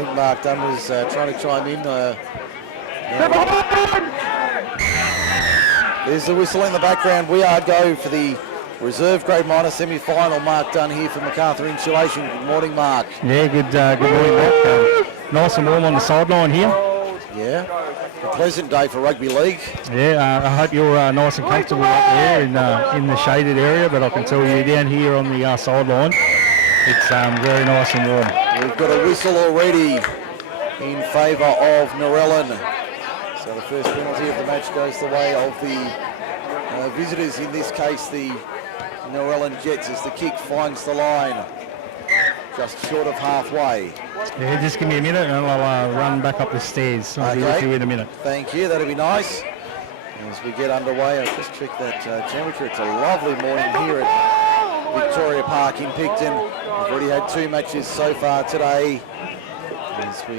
think Mark Dunn was trying to chime in. There's the whistle in the background. We are go for the reserve grade minor semi-final. Mark Dunn here from MacArthur Insulation. Good morning, Mark. Yeah, good morning, Mark. Nice and warm on the sideline here. Yeah, a pleasant day for rugby league. Yeah, I hope you're nice and comfortable up there in the shaded area, but I can tell you down here on the sideline, it's very nice and warm. We've got a whistle already in favour of Narellan. So the first penalty of the match goes the way of the visitors, in this case the Narellan Jets, as the kick finds the line just short of halfway. Yeah, just give me a minute and I'll run back up the stairs. I'll be with you in a minute. Thank you, that'll be nice. As we get underway, I'll just check that temperature. It's a lovely morning here at Victoria Park in Picton. We've already had 2 matches so far today. As we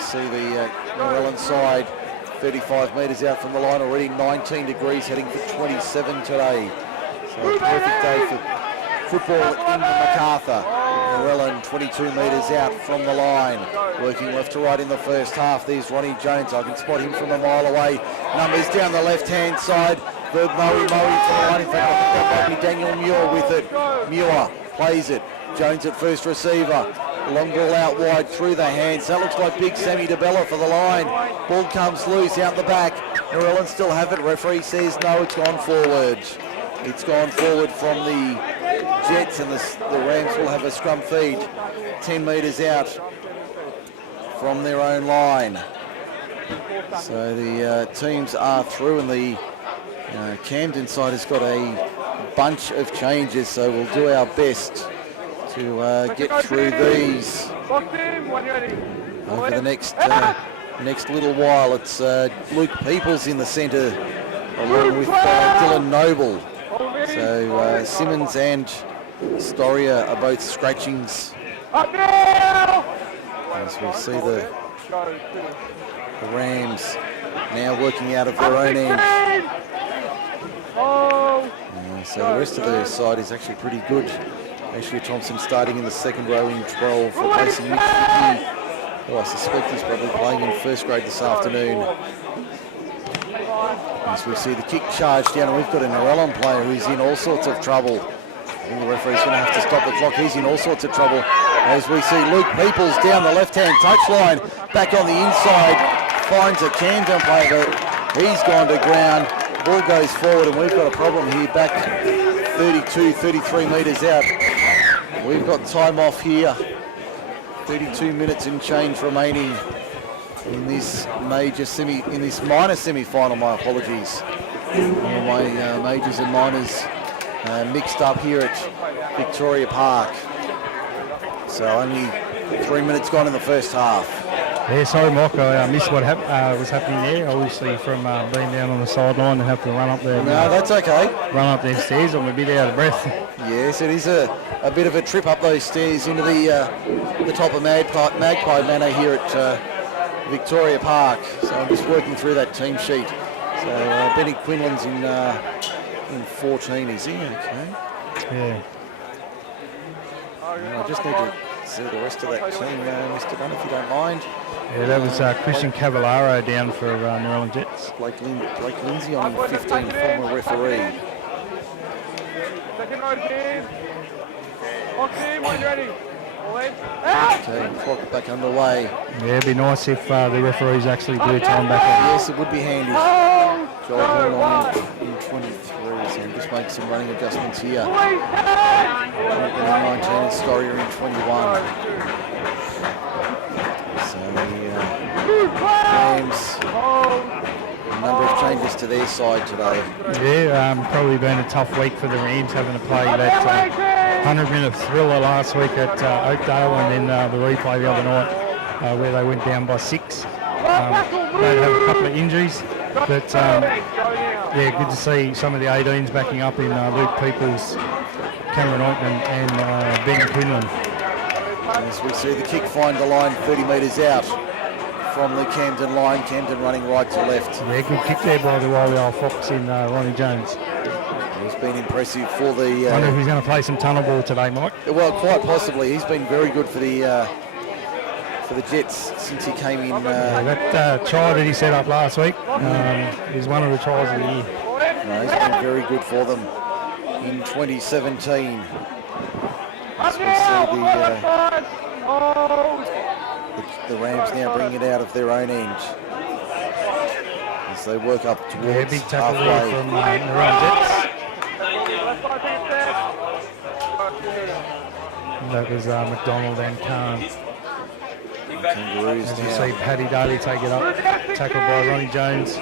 see the Narellan side 35 metres out from the line, already 19 degrees, heading for 27 today. So a perfect day for football in MacArthur. Narellan 22 metres out from the line, working left to right in the first half. There's Ronnie Jones. I can spot him from a mile away. Numbers down the left-hand side. Verb Moe from the line. In fact, I think that might be Daniel Muir with it. Muir plays it. Jones at first receiver. Long ball out wide through the hands. That looks like big Sammy DeBella for the line. Ball comes loose out the back. Narellan still have it. Referee says no, it's gone forward. It's gone forward from the Jets, and the Rams will have a scrum feed 10 metres out from their own line. So the teams are through, and the Camden side has got a bunch of changes, so we'll do our best to get through these over the next little while. It's Luke Peoples in the centre along with Dylan Noble. So Simmons and Storia are both scratchings as we see the Rams now working out of their own end. So the rest of the side is actually pretty good. Ashley Thompson starting in the second row in 12, replacing Mitch Vicky, who I suspect is probably playing in first grade this afternoon. As we see the kick charge down, and we've got a Narellan player who's in all sorts of trouble. I think the referee's going to have to stop the clock. He's in all sorts of trouble. As we see Luke Peoples down the left-hand touchline, back on the inside, finds a Camden player, but he's gone to ground. Ball goes forward, and we've got a problem here, back 32, 33 metres out. We've got time off here. 32 minutes and change remaining in this minor semi-final. My apologies. All my majors and minors mixed up here at Victoria Park. So only 3 minutes gone in the first half. Yeah, sorry, Mark, I missed what was happening there. Obviously, from being down on the sideline and have to run up there. No, that's okay. Run up them stairs. I'm a bit out of breath. Yes, it is a bit of a trip up those stairs into the top of Magpie Manor here at Victoria Park. So I'm just working through that team sheet. So Benny Quinlan's in 14, is he? Okay. Yeah. I just need to see the rest of that team, Mr. Dunn, if you don't mind. Yeah, that was Christian Cavallaro down for Narellan Jets. Blake Lindsay on 15, former referee. Second row team. Lock team, when you're ready. Okay, clock back underway. Yeah, it'd be nice if the referees actually blew time back on. Yes, it would be handy. Joel Horn in 23, so just make some running adjustments here. In 19 and Storia in 21. So the Rams, a number of changes to their side today. Yeah, probably been a tough week for the Rams, having to play that 100-minute thriller last week at Oakdale, and then the replay the other night where they went down by 6. They have a couple of injuries, but yeah, good to see some of the 18s backing up in Luke Peoples, Cameron Ointman and Ben Quinlan. As we see the kick find the line 30 metres out from the Camden line. Camden running right to left. Yeah, good kick there by the wily old Fox in Ronnie Jones. He's been impressive for I wonder if the... he's going to play some tunnel ball today, Mike. well, quite possibly. He's been very good for the Jets since he came in. That try that he set up last week is one of the tries of the year. No, he's been very good for them in 2017. As we see the Rams now bring it out of their own end as they work up towards Big tackle there halfway. from the Run Jets. That was McDonald and Khan. Kangaroos As you now see Paddy Daly take it up, tackled by Ronnie Jones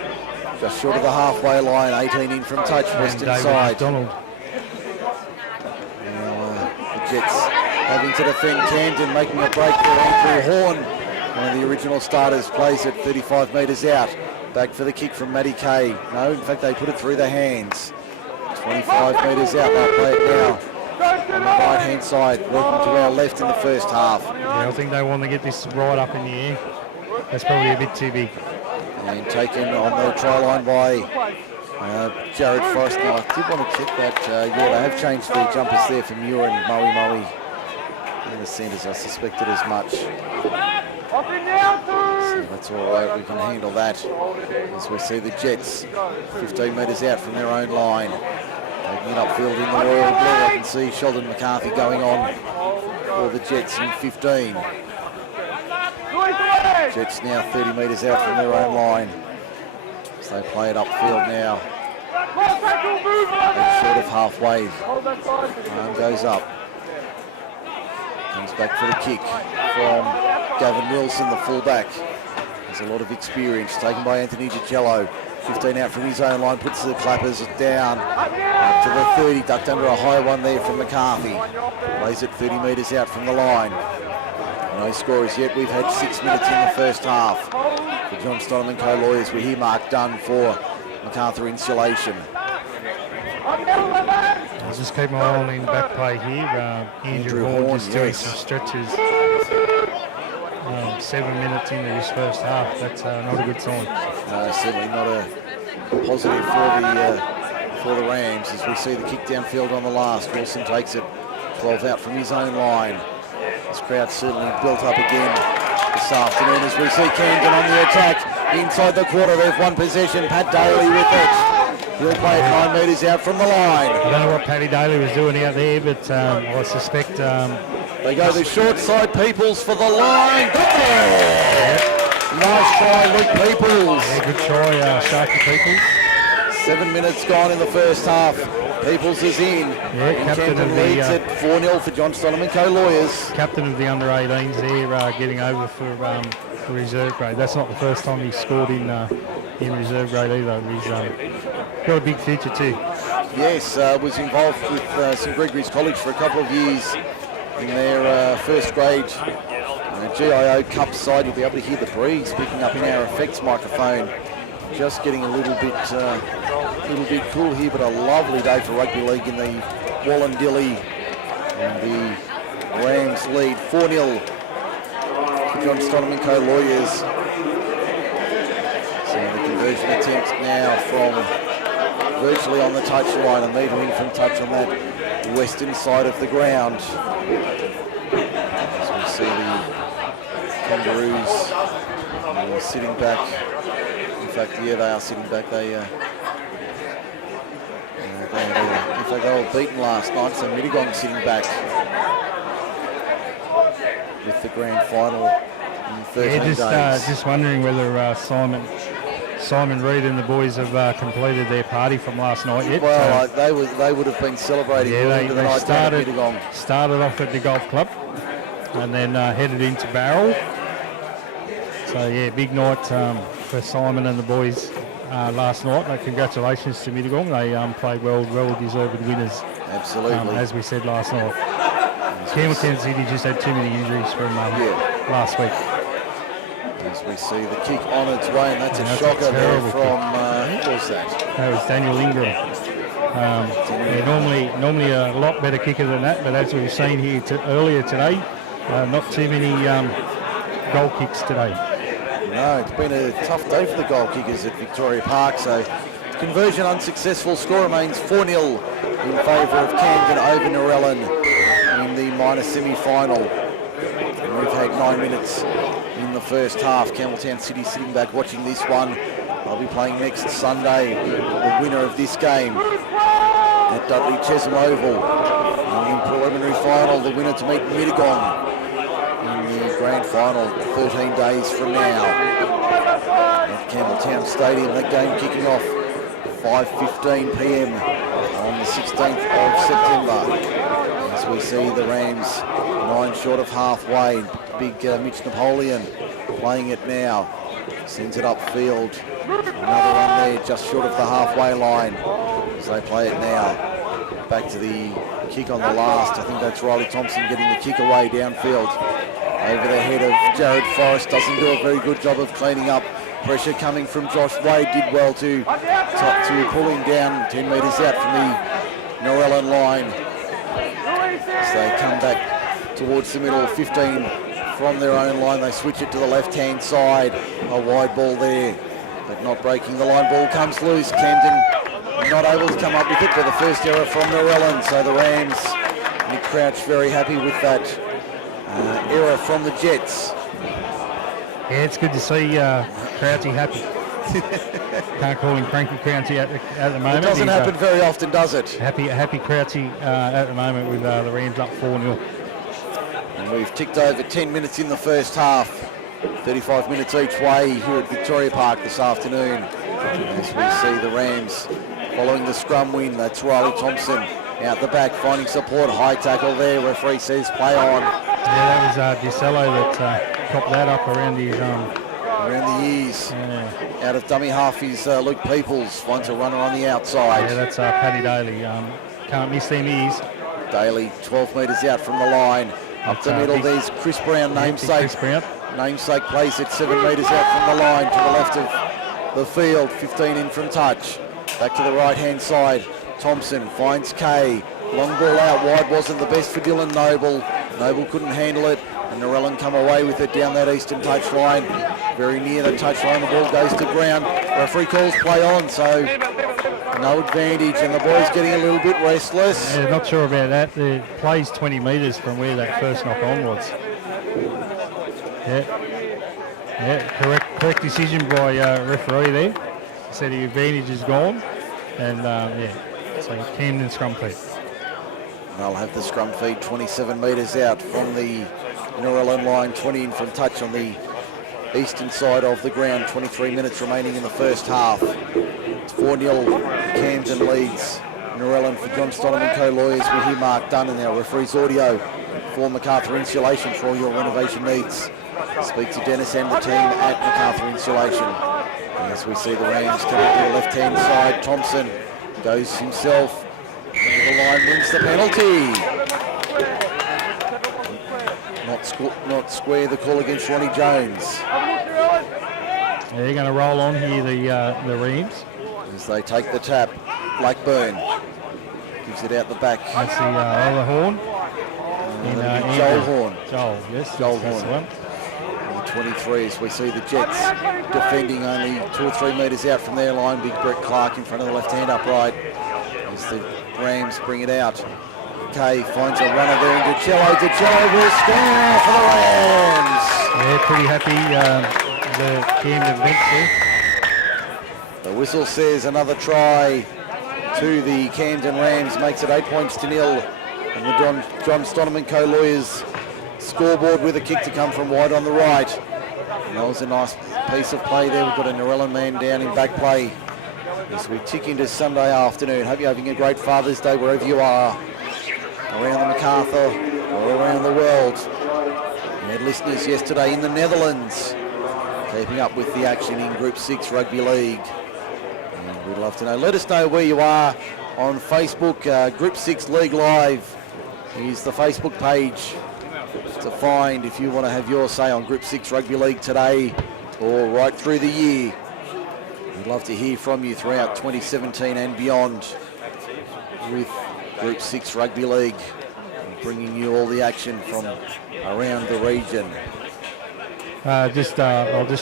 just short of the halfway line, 18 in from touch, and western David side. McDonald. Now the Jets having to defend Camden, making a break for Andrew Horn. One of the original starters plays it 35 metres out. Back for the kick from Matty Kay. No, in fact they put it through the hands. 25 metres out, they'll play it now. On the right hand side, working to our left in the first half. Yeah, I think they want to get this right up in the air. That's probably a bit too big. And taken on the try line by Jared Forrest. Now, I did want to check that. Yeah, they have changed the jumpers there for Muir and Moe in the centres. I suspected as much. So that's all right. We can handle that as we see the Jets 15 metres out from their own line. Taking it upfield in the Royal Blue. I can see Sheldon McCarthy going on for the Jets in 15. Jets now 30 metres out from their own line. So they play it upfield now. They're short of halfway. Arm goes up. Comes back for the kick from Gavin Wilson, the fullback. There's a lot of experience taken by Anthony DiCello. 15 out from his own line, puts the clappers down up to the 30, ducked under a high one there from McCarthy. Plays it 30 metres out from the line. No scorers yet. We've had 6 minutes in the first half. For John Stoneman co-lawyers, we hear Mark Dunn for MacArthur Insulation. I'll just keep my eye on in the back play here. Andrew Horn just doing some stretches. 7 minutes into this first half. That's not a good sign. No, certainly not a positive for the Rams as we see the kick downfield on the last. Wilson takes it 12 out from his own line. This crowd certainly built up again this afternoon as we see Camden on the attack. Inside the quarter, they've won possession. Pat Daly with it. He'll play it 9 metres out from the line. I don't know what Paddy Daly was doing out there, but I suspect... they go the short side, Peoples for the line. Nice try, Luke Peoples. Yeah, good try, Sharky Peoples. 7 minutes gone in the first half. Peoples is in. Yeah, captain Camden of leads the... at 4-0 for John Stoneman co-lawyers. Captain of the under-18s there, getting over for reserve grade. That's not the first time he's scored in reserve grade either. He's got a big future too. Yes, was involved with St Gregory's College for a couple of years in their first grade GIO Cup side. You'll be able to hear the breeze picking up in our effects microphone. Just getting a little bit cool here, but a lovely day for rugby league in the Wallandilly. And the Rams lead 4-0 for John Stoneman co-lawyers. So the conversion attempt now from virtually on the touchline, a metre in from touch on that western side of the ground. As we see the Kangaroos sitting back. In fact, yeah, they are sitting back. In fact, they were beaten last night, so Mittagong sitting back with the grand final in 13 days. Just wondering whether Simon Reid and the boys have completed their party from last night yet. Well, they would have been celebrating. Yeah, into the they night down at Mittagong. started off at the golf club and then headed into Barrel. So yeah, big night for Simon and the boys last night. Congratulations to Mittagong. They played well-deserved winners. Absolutely. As we said last night. Campbelltown City just had too many injuries from last week. As we see the kick on its way, and that's a shocker there from, who was that? That was Daniel Ingram. Normally a lot better kicker than that, but as we've seen here earlier today, not too many goal kicks today. No, it's been a tough day for the goal kickers at Victoria Park, so conversion unsuccessful. Score remains 4-0 in favour of Camden over Narellan in the minor semi-final. And we've had 9 minutes in the first half. Campbelltown City sitting back watching this one. They'll be playing next Sunday. The winner of this game at Dudley Chesham Oval. And in preliminary final, the winner to meet Mittagong in the grand final 13 days from now at Campbelltown Stadium. That game kicking off 5:15 p.m. on the 16th of September. As we see the Rams 9 short of halfway. Big Mitch Napoleon playing it now. Sends it upfield. Another one there just short of the halfway line as they play it now. Back to the kick on the last. I think that's Riley Thompson getting the kick away downfield. Over the head of Jared Forrest. Doesn't do a very good job of cleaning up. Pressure coming from Josh Wade. Did well to pull him down 10 metres out from the Narellan line. As they come back towards the middle, 15 from their own line. They switch it to the left-hand side. A wide ball there, but not breaking the line. Ball comes loose. Camden not able to come up with it, but the first error from Narellan. So the Rams, Nick Crouch very happy with that error from the Jets. Yeah, it's good to see Crouchy happy. Can't call him Cranky Crouchy at the moment. It doesn't happen very often, does it? Happy Crouchy at the moment with the Rams up 4-0. And we've ticked over 10 minutes in the first half. 35 minutes each way here at Victoria Park this afternoon. As we see the Rams following the scrum win. That's Riley Thompson out the back finding support. High tackle there. Referee says play on. Yeah, that was DeCello that copped that up around his around the ears. Yeah. Out of dummy half is Luke Peoples. Finds a runner on the outside. Yeah, that's Paddy Daly. Can't miss them ears. Daly 12 metres out from the line. Up the middle, there's Chris Brown, namesake. Chris Brown. Namesake plays it 7 metres out from the line to the left of the field. 15 in from touch. Back to the right-hand side. Thompson finds Kay. Long ball out wide wasn't the best for Dylan Noble. Noble couldn't handle it. And Narellan come away with it down that eastern touchline. Very near the touchline. The ball goes to ground. Referee calls play on, so no advantage. And the boys getting a little bit restless. Yeah, not sure about that. The play's 20 metres from where that first knock on was. Yeah, correct decision by referee there. Said the advantage is gone. And so Camden scrum feed. They'll have the scrum feed 27 metres out from the Narellan line, 20 in from touch on the eastern side of the ground. 23 minutes remaining in the first half. It's 4-0. Camden leads Narellan for John Stonham and Co-Lawyers. We hear Mark Dunn and our referee's audio for MacArthur Insulation for all your renovation needs. Speak to Dennis and the team at MacArthur Insulation. As we see the Rams coming to the left-hand side, Thompson goes himself over the line, wins the penalty. Not square the call against Ronnie Jones. They're going to roll on here, the Rams. As they take the tap, Blackburn gives it out the back. That's the other horn. Joel Horn. Joel, yes. Joel that's Horn. the one. 23 as we see the Jets defending only 2 or 3 metres out from their line. Big Brett Clark in front of the left-hand upright as the Rams bring it out. Kay finds a runner there in DiCello. DiCello will score for the Rams. Yeah, pretty happy the Camden bench there. The whistle says another try to the Camden Rams, makes it 8 points to 0. And the John Stonham and Co-Lawyers scoreboard with a kick to come from wide on the right. And that was a nice piece of play there. We've got a Narellan man down in back play as we tick into Sunday afternoon. Hope you're having a great Father's Day wherever you are, around the MacArthur or around the world. We had listeners yesterday in the Netherlands keeping up with the action in Group 6 Rugby League. And we'd love to know. Let us know where you are on Facebook. Group 6 League Live is the Facebook page to find if you want to have your say on Group 6 Rugby League today or right through the year. We'd love to hear from you throughout 2017 and beyond with Group 6 Rugby League, bringing you all the action from around the region. I'll just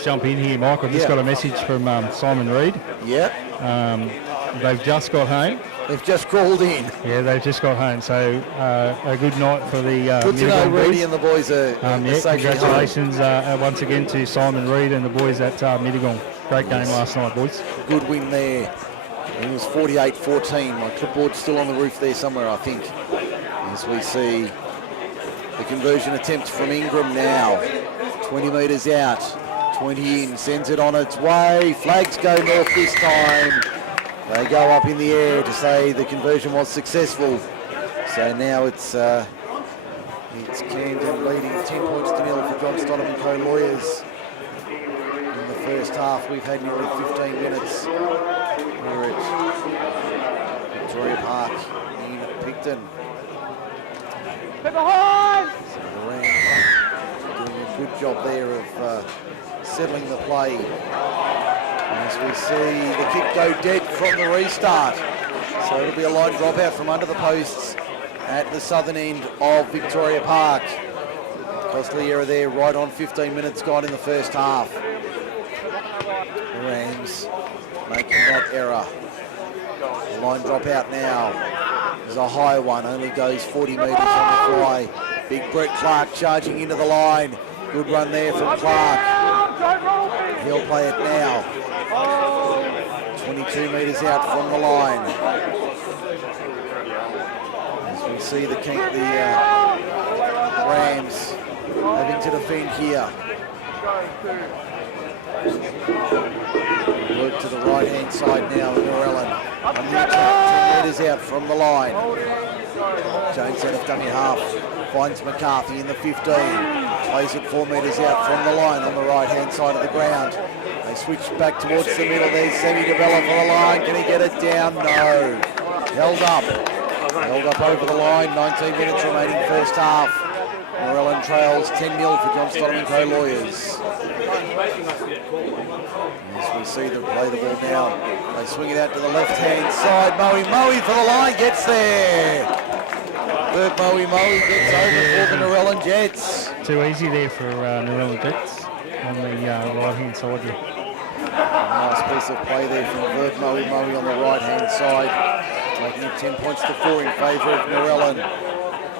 jump in here, Mike. I've just got a message from Simon Reid. Yep. They've just got home. They've just crawled in. Yeah, they've just got home. So a good night for the Good to know Mittagong Reedy boys. and the boys are Yeah, safely home. congratulations once again to Simon Reid and the boys at Mittagong. Great game last night, boys. Good win there. It was 48-14. My clipboard's still on the roof there somewhere, I think. As we see the conversion attempt from Ingram now. 20 metres out. 20 in, sends it on its way. Flags go north this time. They go up in the air to say the conversion was successful. So now it's Camden leading 10 points to 0 for John Stonham and co-lawyers. In the first half, we've had nearly 15 minutes. We're at Victoria Park in Picton. Get behind! So the Rams doing a good job there of settling the play. As we see the kick go dead from the restart. So it'll be a line drop out from under the posts at the southern end of Victoria Park. Costly error there, right on 15 minutes gone in the first half. The Rams making that error. The line drop out now is a high one, only goes 40 metres on the fly. Big Brett Clark charging into the line. Good run there from Clark. He'll play it now. 22 metres out from the line. As we see the Rams having to defend here. Work to the right-hand side now, Norellen. 10 metres out from the line. Jones out of dummy half. Finds McCarthy in the 15. Plays it 4 metres out from the line on the right-hand side of the ground. They switch back towards the middle. There's Sammy DeBella for the line. Can he get it down? No. Held up. Held up over the line. 19 minutes remaining first half. Norellen trails 10-0 for John Stonham and co-lawyers. As we see them play the ball now, they swing it out to the left-hand side. Moe for the line, gets there. Bert Moe gets over for the Norellen Jets. Too easy there for Norellen Jets on the right-hand side here. Nice piece of play there from Bert Moe on the right-hand side, making it 10 points to 4 in favour of Norellen.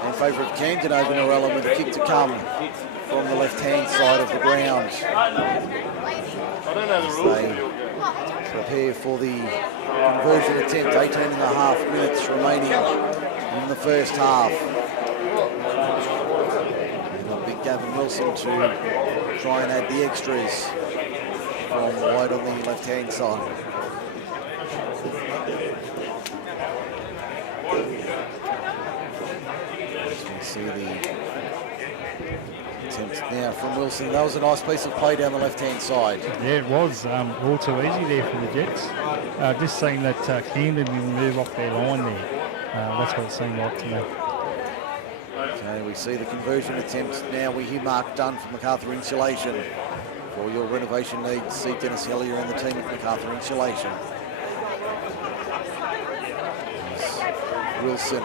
In favour of Camden over Norellen with a kick to come from the left-hand side of the ground. As they prepare for the conversion attempt, 18 and a half minutes remaining in the first half. And big Gavin Wilson to try and add the extras from wide on the left-hand side. See the attempt now from Wilson. That was a nice piece of play down the left-hand side. Yeah, it was all too easy there for the Jets. Just saying that Camden didn't move off their line there. That's what it seemed like to me. Okay, we see the conversion attempt now. We hear Mark Dunn from MacArthur Insulation. For your renovation needs, see Dennis Hellier and the team at MacArthur Insulation. Wilson.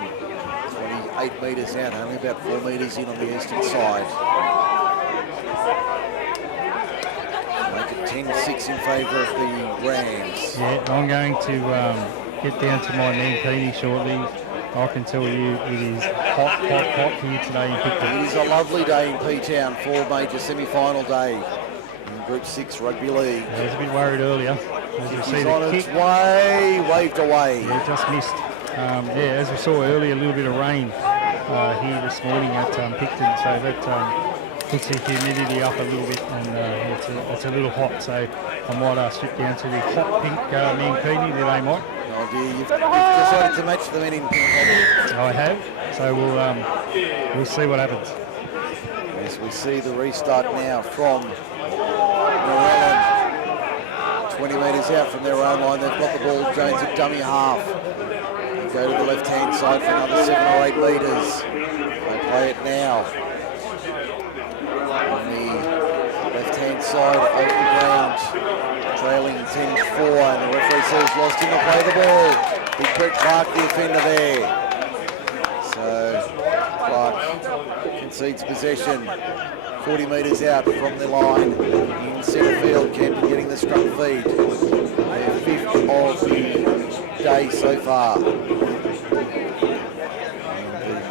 8 metres out, only about 4 metres in on the eastern side. Make it 10-6 in favour of the Rams. Yeah, I'm going to get down to my man Peony shortly. I can tell you it is hot here today in Picton. It is a lovely day in P-Town for major semi-final day in Group 6 Rugby League. I was a bit worried earlier. As you see on the its kick. way, waved away. Yeah, just missed. Yeah, as we saw earlier, a little bit of rain here this morning at Picton, so that puts the humidity up a little bit, and it's a little hot. So I might strip down to the hot pink mankini that I might. Oh dear, you've decided to match the men in pink. I have. So we'll see what happens. As we see the restart now from Norellen. 20 metres out from their own line, they've got the ball. Jones at dummy half. Go to the left-hand side for another 7 or 8 metres. They play it now. On the left-hand side of the ground, trailing 10-4, and the referee says lost in the play the ball. Big Brett Clark, the offender there. So Clark concedes possession. 40 metres out from the line in centre field. Camden getting the scrum feed. Their 5th of rugby day so far. And the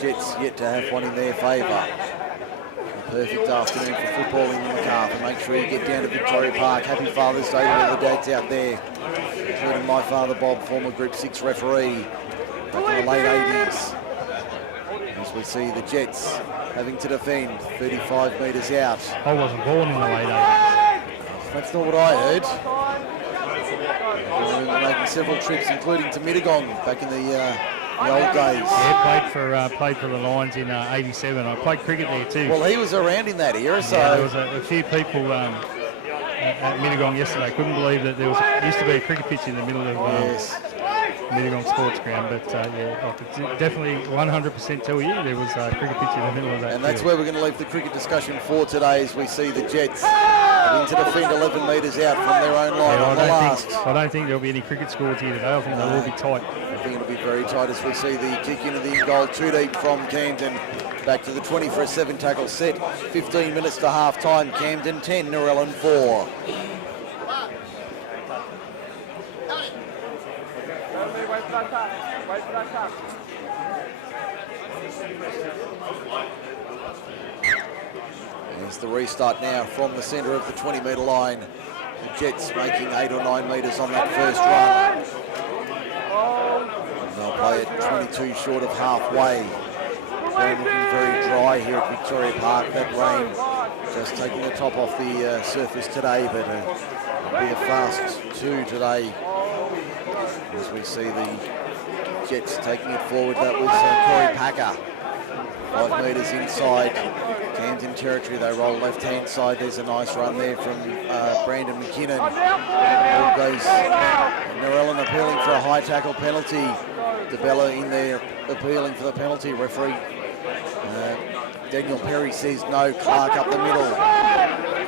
Jets yet to have one in their favour. A perfect afternoon for football in the MacArthur. Make sure you get down to Victoria Park. Happy Father's Day to all the dads out there, including my father Bob, former Group 6 referee back in the late 80s. As we see the Jets having to defend 35 metres out. I wasn't born in the late 80s. That's not what I heard. We were making several trips, including to Mittagong back in the old days. Yeah, played for the Lions in '87. I played cricket there too. Well, he was around in that era, so... Yeah, there was a few people at Mittagong yesterday couldn't believe that there used to be a cricket pitch in the middle of Mittagong Sports Ground, but I could definitely 100% tell you there was a cricket pitch in the middle of that. And that's where we're going to leave the cricket discussion for today, as we see the Jets having to defend 11 metres out from their own line on the last. I don't think there'll be any cricket scores here today. I think they'll all be tight. I think it'll be very tight as we see the kick into the in-goal, too deep from Camden. Back to the 20 for a 7-tackle set. 15 minutes to half-time. Camden 10, Narellan 4. There's the restart now from the centre of the 20-metre line. The Jets making 8 or 9 metres on that first run. And they'll play it 22 short of halfway. Looking very dry here at Victoria Park. That rain just taking the top off the surface today, but it'll be a fast 2 today. As we see the Jets taking it forward, that was Corey Packer. 5 metres inside Camden territory. They roll left-hand side. There's a nice run there from Brandon McKinnon. Ball goes. Narellan appealing for a high tackle penalty. DeBella in there appealing for the penalty. Referee Daniel Perry says no. Clark up the middle.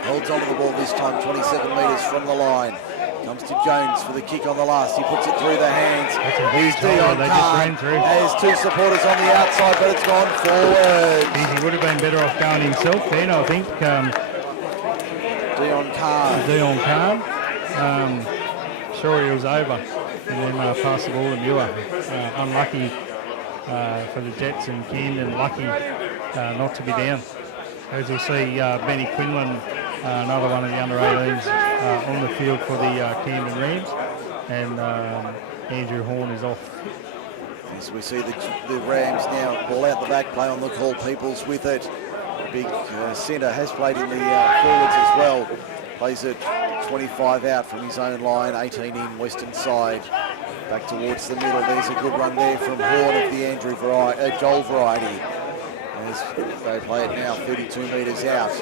Holds onto the ball this time, 27 metres from the line. Comes to Jones for the kick on the last. He puts it through the hands. Here's Dion Kahn. Has 2 supporters on the outside, but it's gone forward. He would have been better off going himself then, I think. Dion Kahn. Sure he was over. And then passed the ball to Muir. Unlucky for the Jets, and Camden lucky not to be down. As we see Benny Quinlan, another one of the under-18s, on the field for the Camden Rams, and Andrew Horn is off. As we see the Rams now ball out the back, play on the call. Peoples with it. Big centre has played in the forwards as well. Plays it 25 out from his own line, 18 in western side. Back towards the middle. There's a good run there from Horn of the Joel variety. As they play it now 32 metres out.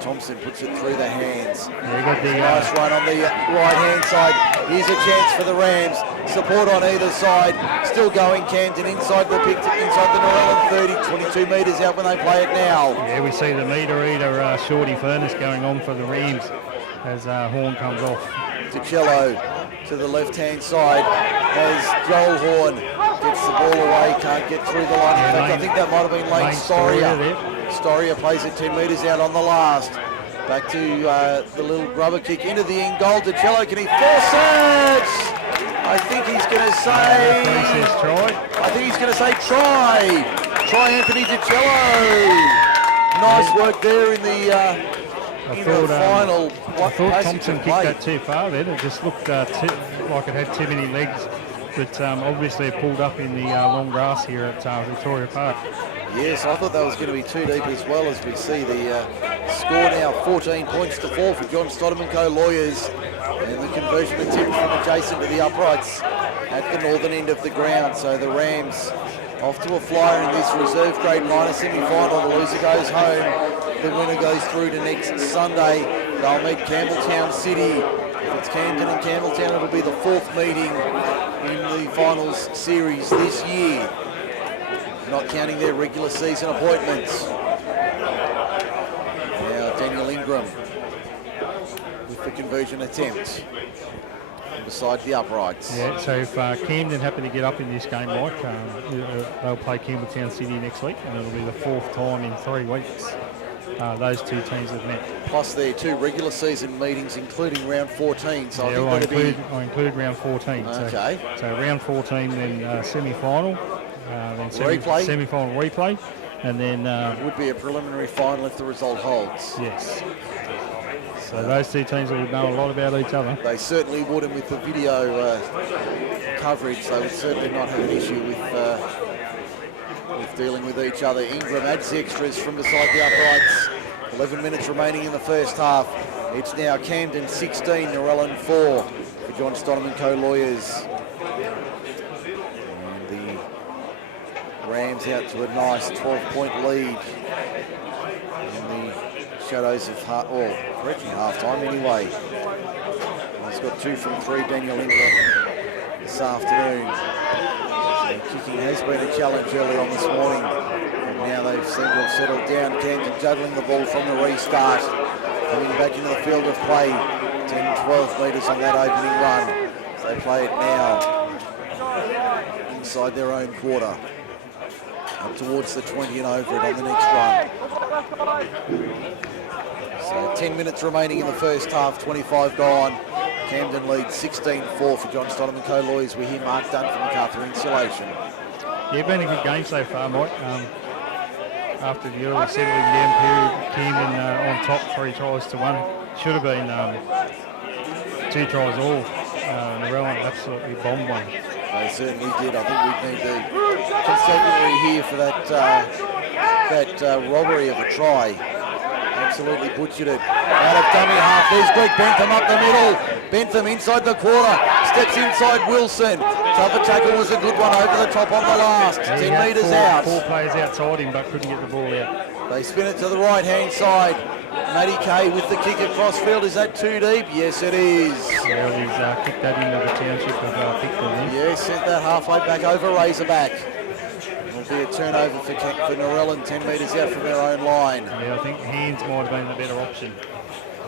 Thompson puts it through the hands. Nice run on the right-hand side. Here's a chance for the Rams. Support on either side. Still going. Camden inside the Picton, inside the Narellan 30. 22 metres out when they play it now. Yeah, we see the meter eater shorty furnace going on for the Rams as Horn comes off. DiCello to the left-hand side has Joel Horn. Gets the ball away, can't get through the line. In fact, I think that might have been Lane Storia. Storia plays it 10 metres out on the last. Back to the little rubber kick into the in goal. DiCello, can he force it? I think he's going to say... I think he's going to say try. Try Anthony DiCello. Nice work there in the final. I thought Thompson kicked that too far then. It just looked like it had too many legs. But obviously it pulled up in the long grass here at Victoria Park. Yes, I thought that was going to be too deep as well, as we see the score now 14 points to 4 for John Stodham & Co. Lawyers. And the conversion attempt from adjacent to the uprights at the northern end of the ground. So the Rams off to a flyer in this reserve grade minor semi-final. The loser goes home. The winner goes through to next Sunday. They'll meet Campbelltown City. If it's Camden and Campbelltown, it'll be the 4th meeting in the finals series this year, not counting their regular season appointments. Now Daniel Ingram with the conversion attempt beside the uprights. Yeah, so if Camden happen to get up in this game, Mike, they'll play Campbelltown City next week, and it'll be the 4th time in 3 weeks those two teams have met. Plus their 2 regular season meetings, including round 14. So Yeah, I think I'll include round 14. Okay. So round 14, then semi-final, then Replay. semi-final replay, and then would be a preliminary final if the result holds. yes. So those two teams will know a lot about each other. They certainly would, and with the video coverage, they would certainly not have an issue with dealing with each other. Ingram adds extras from beside the uprights. 11 minutes remaining in the first half. It's now Camden 16, Narellan 4 for John Stonham and co-lawyers. And the Rams out to a nice 12-point lead in the shadows of half-time anyway. He's got 2 from 3, Daniel Ingram, this afternoon. So kicking has been a challenge early on this morning. And now they seem to have settled down. Camden juggling the ball from the restart. Coming back into the field of play. 10-12 metres on that opening run. So they play it now inside their own quarter. Up towards the 20 and over it on the next run. So 10 minutes remaining in the first half, 25 gone. Camden leads 16-4 for John Stonham and co-lawyers. We hear Mark Dunn from MacArthur Insulation. Yeah, been a good game so far, Mike. After the early settling down period, Camden on top 3 tries to 1. Should have been 2 tries all. Narellan absolutely bombed one. They certainly did. I think we need the constabulary here for that robbery of a try. Absolutely butchered it. Out of dummy half, there's Greg Bentham up the middle. Bentham inside the quarter, steps inside Wilson. Cover tackle was a good one over the top on the last. 10 metres out. 4 players outside him, but couldn't get the ball out. They spin it to the right-hand side. Matty Kay with the kick across field. Is that too deep? Yes, it is. Yeah, he's kicked that into the township of Picton. Yeah, sent that halfway back over Razorback. It'll be a turnover for Narellan, 10 metres out from their own line. Yeah, I think hands might have been the better option.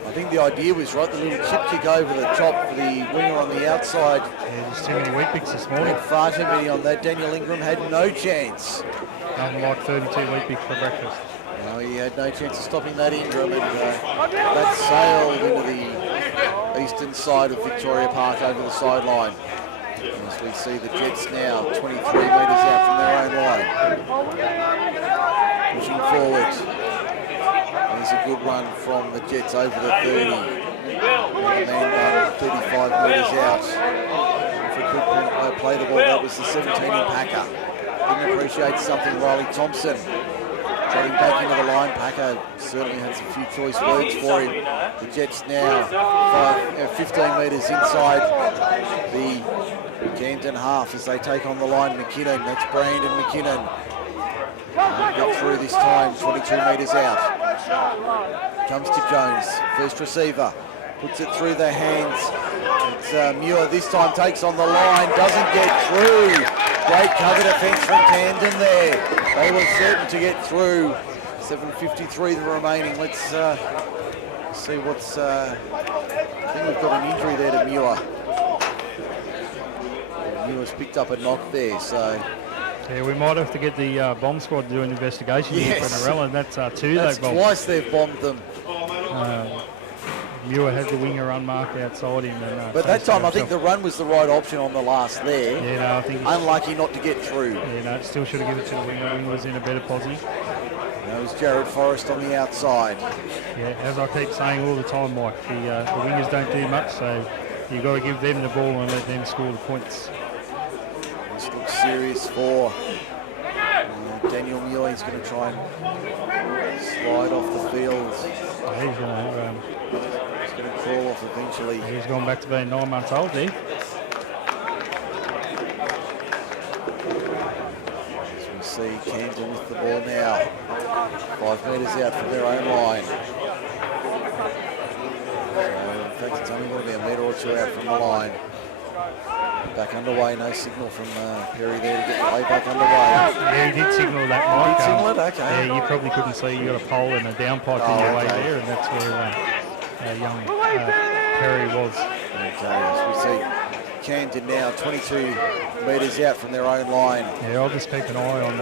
I think the idea was right, the little chip kick over the top for the winger on the outside. Yeah, there's too many wheat picks this morning. Had far too many on that. Daniel Ingram had no chance. Nothing like 32 wheat picks for breakfast. No, he had no chance of stopping that Ingram, and that sailed into the eastern side of Victoria Park over the sideline. As we see the Jets now 23 metres out from their own line. Pushing forward. There's a good run from the Jets over the 30. And the man run 35 metres out. If we could play the ball, that was the 17 in Packer. Didn't appreciate something, Riley Thompson. Trotting back into the line, Packer certainly had some few choice words for him. The Jets now 15 metres inside the Camden half as they take on the line. McKinnon, that's Brandon McKinnon. Get through this time, 22 metres out. Comes to Jones, first receiver, puts it through their hands. It's Muir this time, takes on the line, doesn't get through. Great cover defence from Camden there. They were certain to get through. 7:53 the remaining. Let's see what's... I think we've got an injury there to Muir. Muir's picked up a knock there, so... Yeah, we might have to get the bomb squad to do an investigation here for Narellan. That's 2 That's they've bombed. twice they've bombed them. Muir had the winger unmarked outside him. And, but that time I think the run was the right option on the last there. Yeah, no, I think... Unlucky not to get through. Yeah, no, still should have given it to the winger. The winger was in a better position. That was Jared Forrest on the outside. Yeah, as I keep saying all the time, Mike, the wingers don't do much, so you've got to give them the ball and let them score the points. This looks serious for Daniel Muir. He's going to try and slide off the field. Yeah, he's going to crawl off eventually. He's gone back to being 9 months old there. As we see Camden with the ball now. 5 metres out from their own line. So, in fact, it's only going to be a metre or 2 out from the line. Back underway, no signal from Perry there to get the play back underway. Yeah, he did signal that, Mike. Did signal it? Okay. Yeah, you probably couldn't see. You got a pole and a downpipe in your way there, and that's where young Perry was. Okay, as we see Camden now 22 metres out from their own line. Yeah, I'll just keep an eye on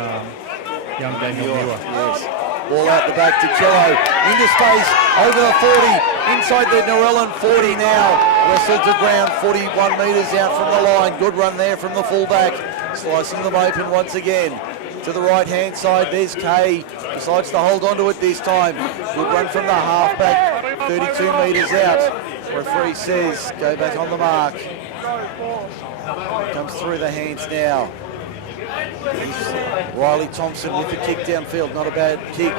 young Daniel Muir. Yes. Ball out the back to Cello. Into space, over the 40, inside the Narellan 40 now. Wrestled to ground, 41 metres out from the line. Good run there from the fullback. Slicing them open once again. To the right-hand side, there's Kay. Decides to hold on to it this time. Good run from the halfback, 32 metres out. Referee says, go back on the mark. Comes through the hands now. Riley Thompson with the kick downfield, not a bad kick.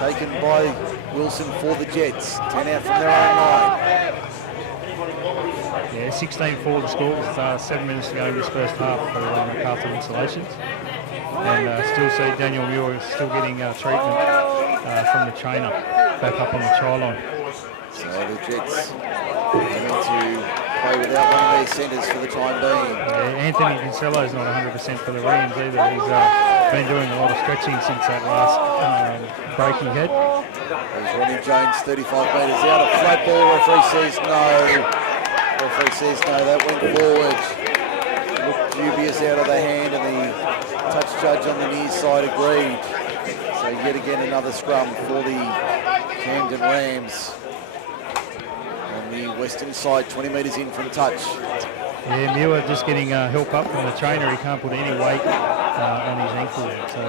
Taken by Wilson for the Jets. 10 out from their own line. Yeah, 16-4 the score with 7 minutes to go in this first half for MacArthur Installations. And still see Daniel Muir is still getting treatment from the trainer back up on the try line. So the Jets having to play without one of their centres for the time being. Yeah, Anthony Kinsello's not 100% for the Rams either. He's been doing a lot of stretching since that last break he had. There's Ronnie Jones, 35 metres out. A flat ball, referee says no. Referee says no, that went forward. Looked dubious out of the hand, and the touch judge on the near side agreed. So yet again another scrum for the Camden Rams. On the western side, 20 metres in from touch. Yeah, Muir just getting help up from the trainer. He can't put any weight on his ankle, so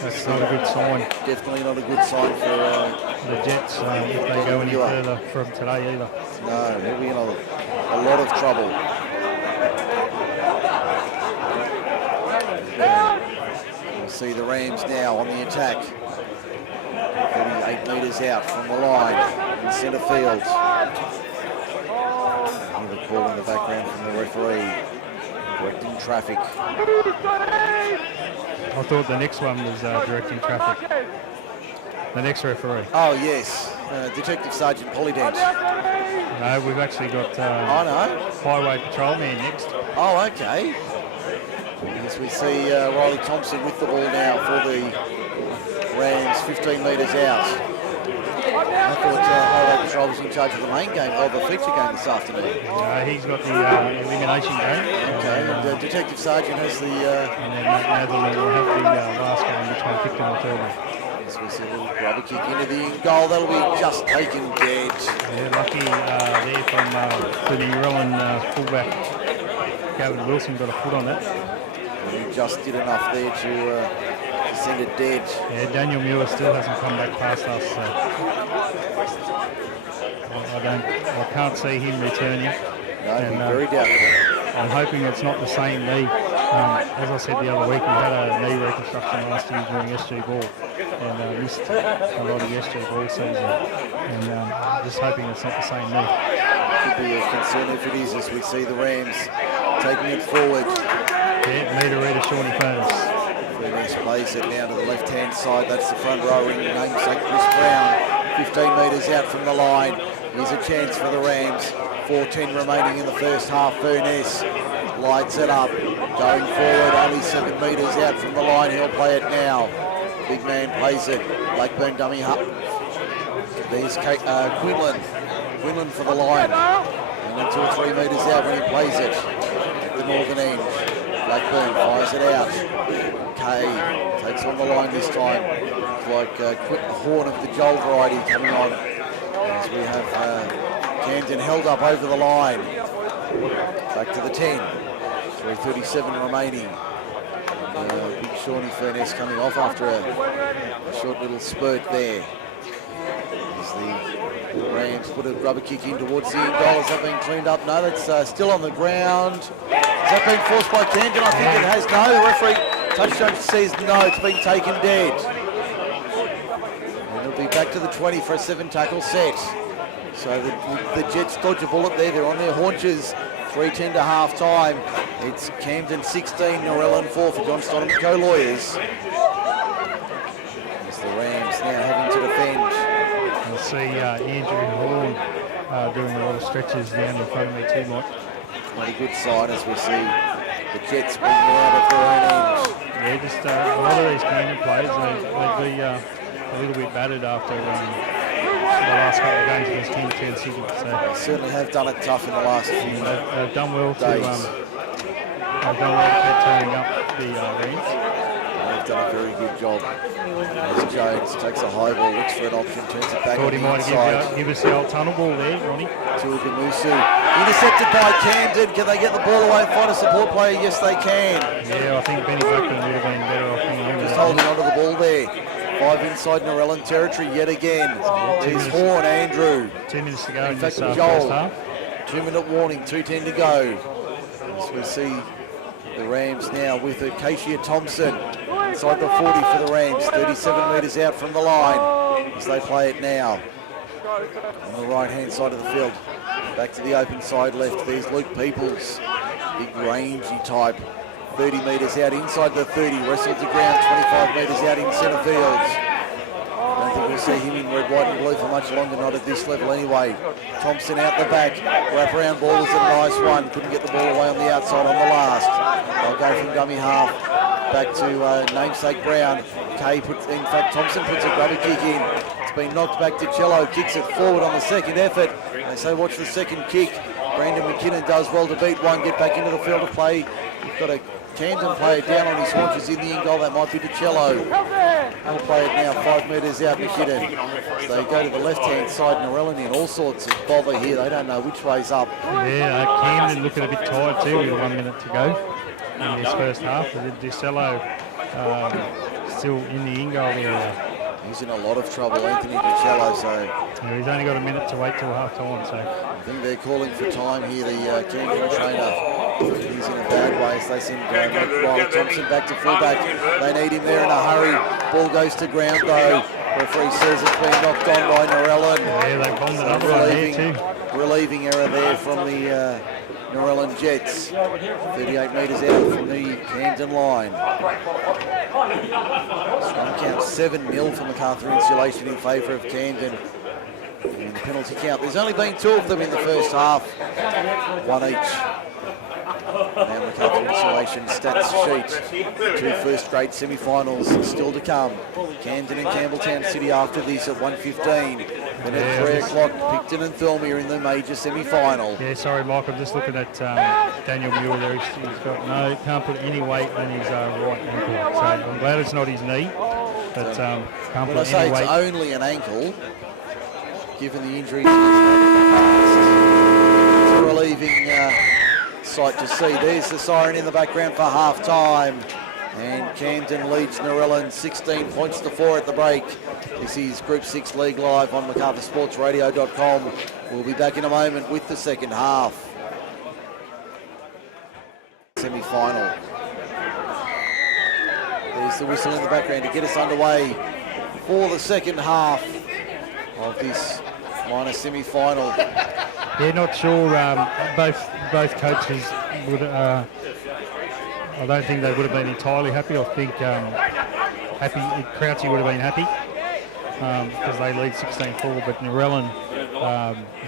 that's not a good sign. Definitely not a good sign for the Jets if they go any further from today either. No, they'll be in a lot of trouble. We'll see the Rams now on the attack. 38 metres out from the line in centre field. Another call in the background from the referee, directing traffic. I thought the next one was directing traffic. The next referee. Oh yes, Detective Sergeant Polydent. No, we've actually got Highway Patrolman next. Oh, okay. As we see Riley Thompson with the ball now for the Rams, 15 metres out. I thought Highway Patrol was in charge of the main game, or the feature game this afternoon. He's got the elimination game. Okay, and Detective Sergeant has the... and then Netherlands will have the last game between Picton and Thurman. As we see a little rubber kick into the in goal, that'll be just taken dead. Yeah, lucky there from the Narellan fullback. Gavin Wilson got a foot on that. And he just did enough there to send it dead. Yeah, Daniel Muir still hasn't come back past us, so I can't see him returning. No, and, very doubtful. I'm hoping it's not the same knee. As I said the other week, he had a knee reconstruction last year during SG ball and missed a lot of the SG ball season. And I'm just hoping it's not the same knee. Could be a concern if it is, as we see the Rams taking it forward. Yeah, meter reader Shawnee Furness. Furness plays it now to the left-hand side. That's the front row ring namesake Chris Brown. 15 metres out from the line. Here's a chance for the Rams. 4:10 remaining in the first half. Furness lights it up. Going forward, only 7 metres out from the line. He'll play it now. Big man plays it. Blackburn dummy up. There's Quinlan. Quinlan for the line. And then 2 or 3 metres out when he plays it. At the northern end. Blackburn fires it out. Kay takes on the line this time. It's like a horn of the Joel variety coming on. As we have Camden held up over the line. Back to the 10. 3:37 remaining. And, big Shawnee Furness coming off after a short little spurt there. As the Rams put a rubber kick in towards the end goal. Has that been cleaned up? No, that's still on the ground. Has that been forced by Camden? I think it has. No, the referee touchdown says no, it's been taken dead. And it'll be back to the 20 for a 7-tackle set. So the Jets dodge a bullet there. They're on their haunches. 3:10 to half time. It's Camden 16, Narellan 4 for John Stonham co-lawyers. As the Rams now having to defend. You'll see Andrew Horn doing a lot of stretches down in front of me too, Mike. Not a good sign as we see the Jets bring them out of their own end. Yeah, just a lot of these Camden players, they'll be a little bit battered after the last couple of games against Kingston City. So they certainly have done it tough in the last few days. They've done well to keep turning up the Rams. They've done a very good job. As Jones takes a high ball, looks for an option, turns it back Thought on he the might inside. give us the old tunnel ball there, Ronnie. Tuagamusu intercepted by Camden. Can they get the ball away and find a support player? Yes, they can. Yeah, I think Benny Blackburn would have been better off being home. Just holding onto the ball there. 5 inside Narellan territory yet again. There's Horn, Andrew. 2 minutes to go in fact, this first Joel. half. 2-minute warning, 2:10 to go. As we see the Rams now with Acacia Thompson inside the 40 for the Rams, 37 metres out from the line as they play it now. On the right-hand side of the field, back to the open side left. There's Luke Peoples, big rangy type, 30 metres out inside the 30, wrestled to ground, 25 metres out in centre field. I don't think we'll see him in red, white and blue for much longer, not at this level anyway. Thompson out the back, wrap-around ball is a nice one, couldn't get the ball away on the outside on the last. They'll go from dummy half back to namesake Brown. Thompson puts a grubber kick in. It's been knocked back to Cello, kicks it forward on the second effort. They say watch the second kick. Brandon McKinnon does well to beat one, get back into the field of play. We've got a Camden player down on his haunches in the in goal. That might be DiCello. He'll play it now 5 metres out, McKinnon. So they go to the left-hand side, Narellan in all sorts of bother here. They don't know which way's up. Yeah, Camden looking a bit tired too with 1 minute to go in this first half. DiCello still in the in goal area. He's in a lot of trouble, Anthony DiCello, so Yeah, he's only got a minute to wait till half time, so I think they're calling for time here, the Camden trainer. He's in a bad way as they send Riley Thompson back to fullback. They need him there in a hurry. Ball goes to ground though. Referee says it's been knocked on by Narellan. yeah, they bombed it up there too. Relieving error there from the Narellan Jets. 38 metres out from the Camden line. Strong count 7-0 for MacArthur Insulation in favour of Camden. And the penalty count, there's only been 2 of them in the first half. 1 each. Now MacArthur Insulation stats sheet. 2 first-grade semi-finals still to come. Camden and Campbelltown City after this at 1:15. Then at 3 o'clock, Picton and Thirlmere in the major semi-final. Yeah, sorry, Mike. I'm just looking at Daniel Muir there. He's got can't put any weight on his right ankle. So I'm glad it's not his knee, but can't When I put say any it's weight. only an ankle, given the injury, it's a relieving sight to see. There's the siren in the background for half-time. And Camden leads Narellan 16 points to 4 at the break. This is Group 6 League Live on MacArthurSportsRadio.com. We'll be back in a moment with the second half. Semi-final. There's the whistle in the background to get us underway for the second half of this minor semi-final. Yeah, not sure. Both coaches would. I don't think they would have been entirely happy. I think Crouchy would have been happy because they lead 16-4. But Narellan,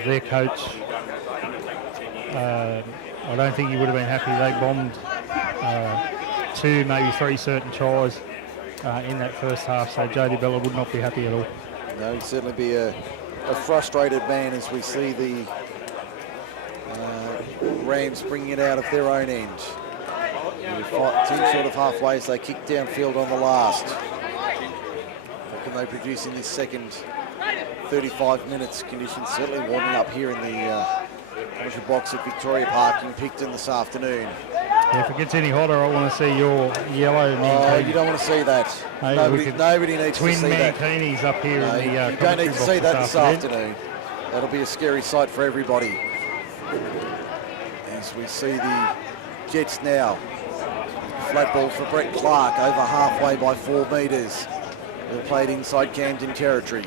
their coach, I don't think he would have been happy. They bombed 2, maybe 3 certain tries in that first half. So Jody Bella would not be happy at all. No, he'd certainly be a frustrated man as we see the Rams bringing it out of their own end. 10 short of halfway as they kick downfield on the last. What can they produce in this second 35 minutes? Conditions certainly warming up here in the amateur box at Victoria Park in Picton this afternoon. Yeah, if it gets any hotter, I want to see your yellow. Oh, you don't want to see that. Hey, nobody needs to see that. Twin Mankinis up here No, in the you don't need to see that this afternoon. afternoon. That'll be a scary sight for everybody. As we see the Jets now. Flat ball for Brett Clark over halfway by 4 metres. They're played inside Camden territory.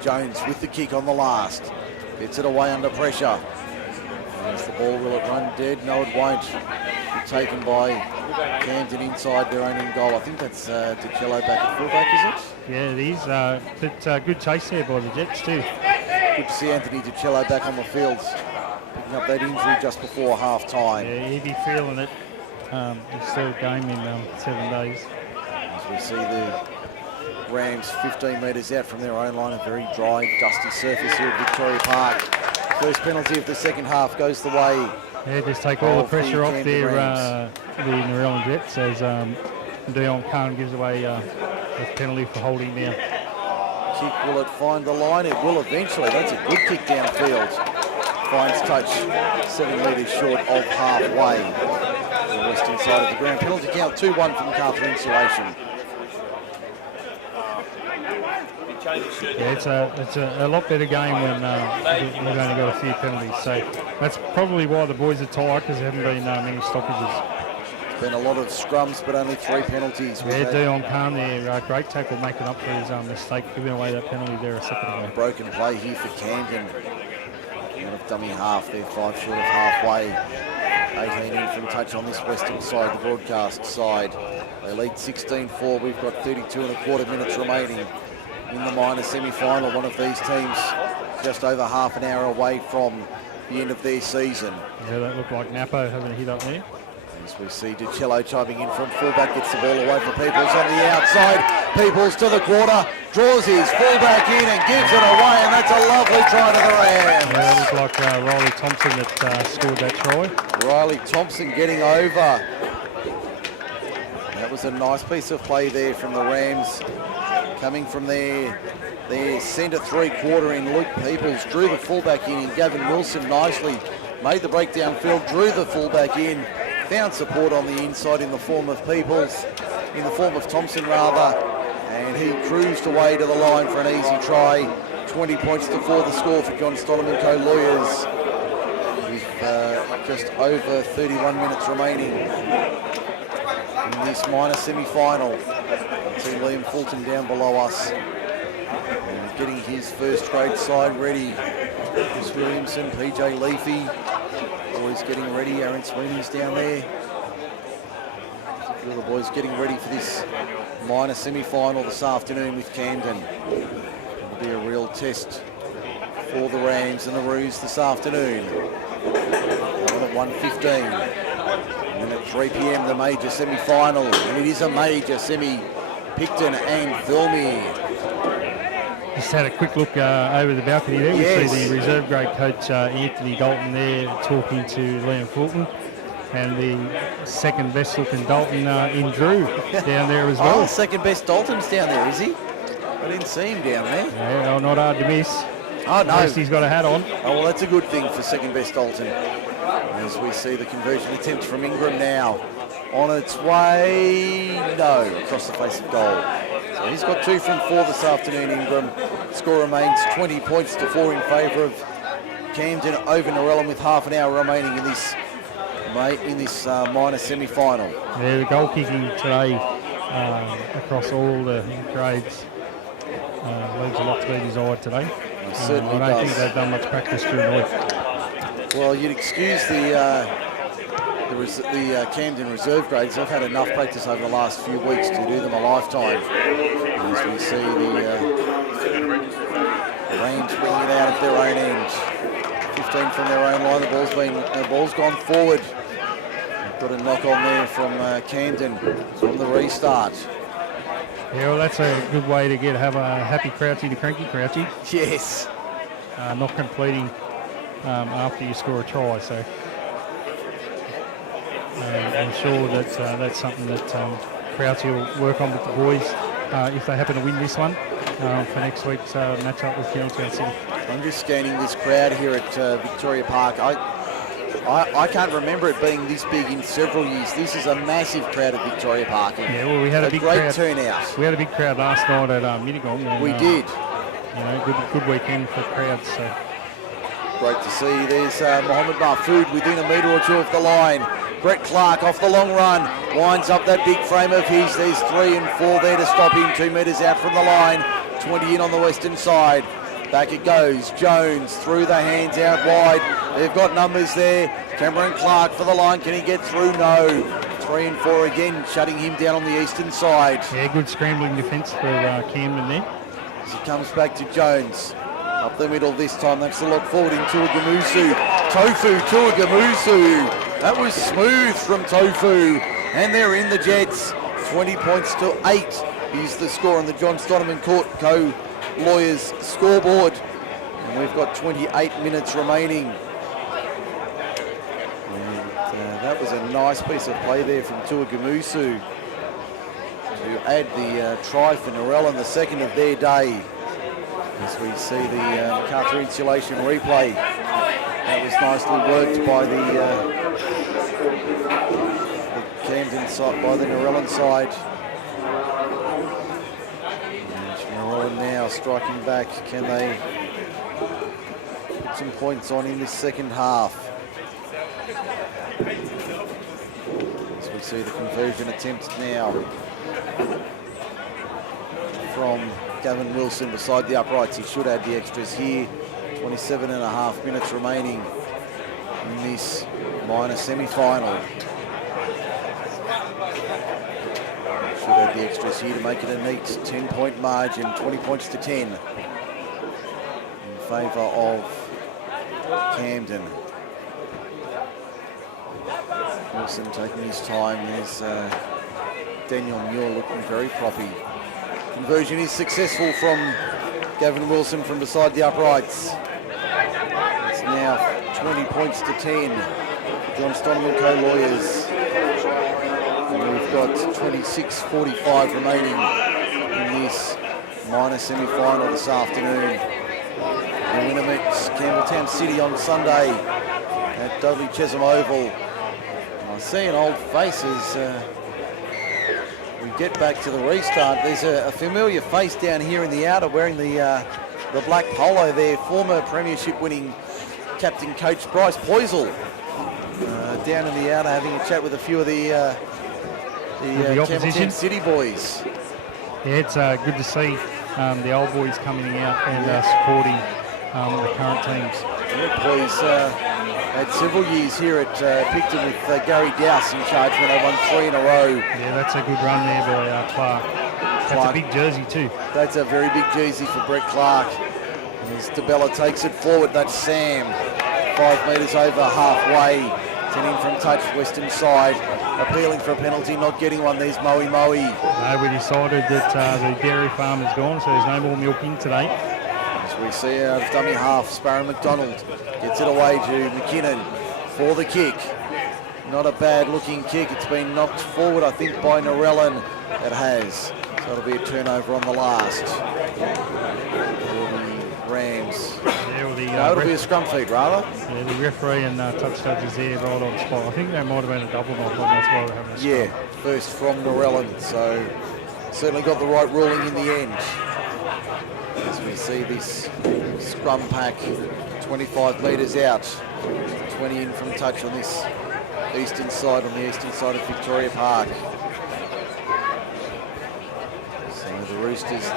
Jones with the kick on the last. Gets it away under pressure. As the ball, will it run dead? No, it won't. Be taken by Camden inside their own in goal. I think that's DiCello back at fullback, is it? Yeah, it is. But good chase there by the Jets too. Good to see Anthony DiCello back on the field. Picking up that injury just before half-time. Yeah, he'd be feeling it. He's still game in 7 days. As we see the Rams 15 metres out from their own line, a very dry, dusty surface here at Victoria Park. First penalty of the second half goes the way. Yeah, just take all the of the pressure off Camden there, Rams. the Narellan Jets, as And Dion Khan gives away a penalty for holding now. Kick, will it find the line? It will eventually. That's a good kick downfield. Finds touch 7 metres short of halfway. On the western side of the ground. Penalty count 2-1 from Carlton Insulation. Yeah, it's a lot better game when we've only got a few penalties. So that's probably why the boys are tired, because there haven't been many stoppages. Been a lot of scrums, but only 3 penalties. Yeah, Dion Khan there, great tackle making up for his mistake, giving away that penalty there a second ago. Broken play here for Camden. Out of dummy half, they're 5 short of halfway. 18 in from touch on this western side, the broadcast side. They lead 16-4. We've got 32.25 minutes remaining in the minor semi-final. One of these teams just over half an hour away from the end of their season. Yeah, that looked like Napo having a hit up there. As we see DiCello chiming in from fullback, gets the ball away for Peoples on the outside. Peoples to the quarter, draws his fullback in and gives it away, and that's a lovely try to the Rams. Yeah, that looked like Riley Thompson that scored that try. Riley Thompson getting over. That was a nice piece of play there from the Rams. Coming from their centre three-quarter in Luke Peoples, drew the fullback in, and Gavin Wilson nicely made the break downfield, drew the fullback in, found support on the inside in the form of Peoples, in the form of Thompson rather, and he cruised away to the line for an easy try. 20 points to 4 the score for John Stoneman Co-Lawyers, with just over 31 minutes remaining in this minor semi-final. See Liam Fulton down below us, and getting his first grade side ready. Chris Williamson, PJ Leafy, boys getting ready. Aaron Sweeney's down there. All the boys getting ready for this minor semi-final this afternoon with Camden. It'll be a real test for the Rams and the Roos this afternoon. On at 1:15. And at 3 p.m. the major semi-final, and it is a major semi. Picton and Thilmere. Just had a quick look over the balcony there. Yes. We see the reserve grade coach Anthony Dalton there talking to Liam Fulton, and the second best looking Dalton in Drew down there as well. Oh, second best Dalton's down there, is he? I didn't see him down there. Yeah, well, not hard to miss. Oh, no. Unless he's got a hat on. Oh, well, that's a good thing for second best Dalton. As we see the conversion attempt from Ingram now. On its way, no, across the face of goal. So he's got 2 from 4 this afternoon, Ingram. Score remains 20 points to 4 in favour of Camden over Narellan, with half an hour remaining in this minor semi-final. Yeah, the goal kicking today across all the grades leaves a lot to be desired today. It certainly I don't does. think they've done much practice during the week. Well, you'd excuse the Camden reserve grades. They've had enough practice over the last few weeks to do them a lifetime. As we see the Rams bringing it out of their own end. 15 from their own line. The ball's gone forward. Got a knock on there from Camden from the restart. Yeah, well, that's a good way to have a happy Crouchy to cranky Crouchy. Yes. Not completing after you score a try. So I'm sure that that's something that Crouchy will work on with the boys if they happen to win this one for next week's match-up with Council City. I'm just scanning this crowd here at Victoria Park. I can't remember it being this big in several years. This is a massive crowd at Victoria Park. Yeah, well, we had a big great crowd. turnout. We had a big crowd last night at Mittagong. And, We did. You know, good weekend for crowds. So. Great to see. There's Mohammed Mahfoud within a metre or two of the line. Brett Clark off the long run, winds up that big frame of his. There's 3 and 4 there to stop him, 2 metres out from the line. 20 in on the western side. Back it goes. Jones through the hands out wide. They've got numbers there. Cameron Clark for the line. Can he get through? No. 3 and 4 again, shutting him down on the eastern side. Yeah, good scrambling defence for Camden there. As he comes back to Jones. Up the middle this time. That's the look forward in Tuagamusu. Tofu Tuagamusu. That was smooth from Tofu. And they're in the Jets. 20 points to 8 is the score on the John Stoneman Co-Lawyers scoreboard. And we've got 28 minutes remaining. And that was a nice piece of play there from Tuagamusu. to add the try for Narellan, the second of their day. As we see the MacArthur insulation replay. That was nicely worked by the Camden side, by the Narellan side. And Narellan now striking back. Can they put some points on in this second half? As we see the conversion attempt now from Gavin Wilson beside the uprights. He should add the extras here. 27.5 minutes remaining in this minor semi-final. Should add the extras here to make it a neat 10-point margin, 20 points to 10 in favour of Camden. Wilson taking his time. There's Daniel Muir looking very proppy. Conversion is successful from Gavin Wilson from beside the uprights. It's now 20 points to 10. John Stonewall co-lawyers. And we've got 26:45 remaining in this minor semi-final this afternoon. The winner meets Campbelltown City on Sunday at Dudley Chesham Oval. I see an old face as we get back to the restart. There's a familiar face down here in the outer wearing the black polo there. Former premiership winning captain coach Bryce Poisel down in the outer having a chat with a few of the Campbelltown City boys. Yeah, it's good to see the old boys coming out and supporting the current teams. The boys had several years here at Picton with Gary Dowse in charge when they won 3 in a row. Yeah, that's a good run there by Clark. That's a big jersey too. That's a very big jersey for Brett Clark. As DeBella takes it forward, that's Sam. 5 metres over halfway. 10 in from touch, western side. Appealing for a penalty, not getting one. There's Moe. No, we decided that the dairy farm is gone, so there's no more milking today. As we see out of dummy half, Sparrow McDonald gets it away to McKinnon for the kick. Not a bad looking kick. It's been knocked forward, I think, by Narellan. It has. So it'll be a turnover on the last. For the Rams. Yeah, it'll be a scrum feed, rather. Yeah, the referee and touch judges there right on spot. I think that might have been a double knock on, that's why we're having a scrum. Yeah, first from Narellan, so certainly got the right ruling in the end. As we see this scrum pack, 25 metres out, 20 in from touch on this eastern side, on the eastern side of Victoria Park. So the Roosters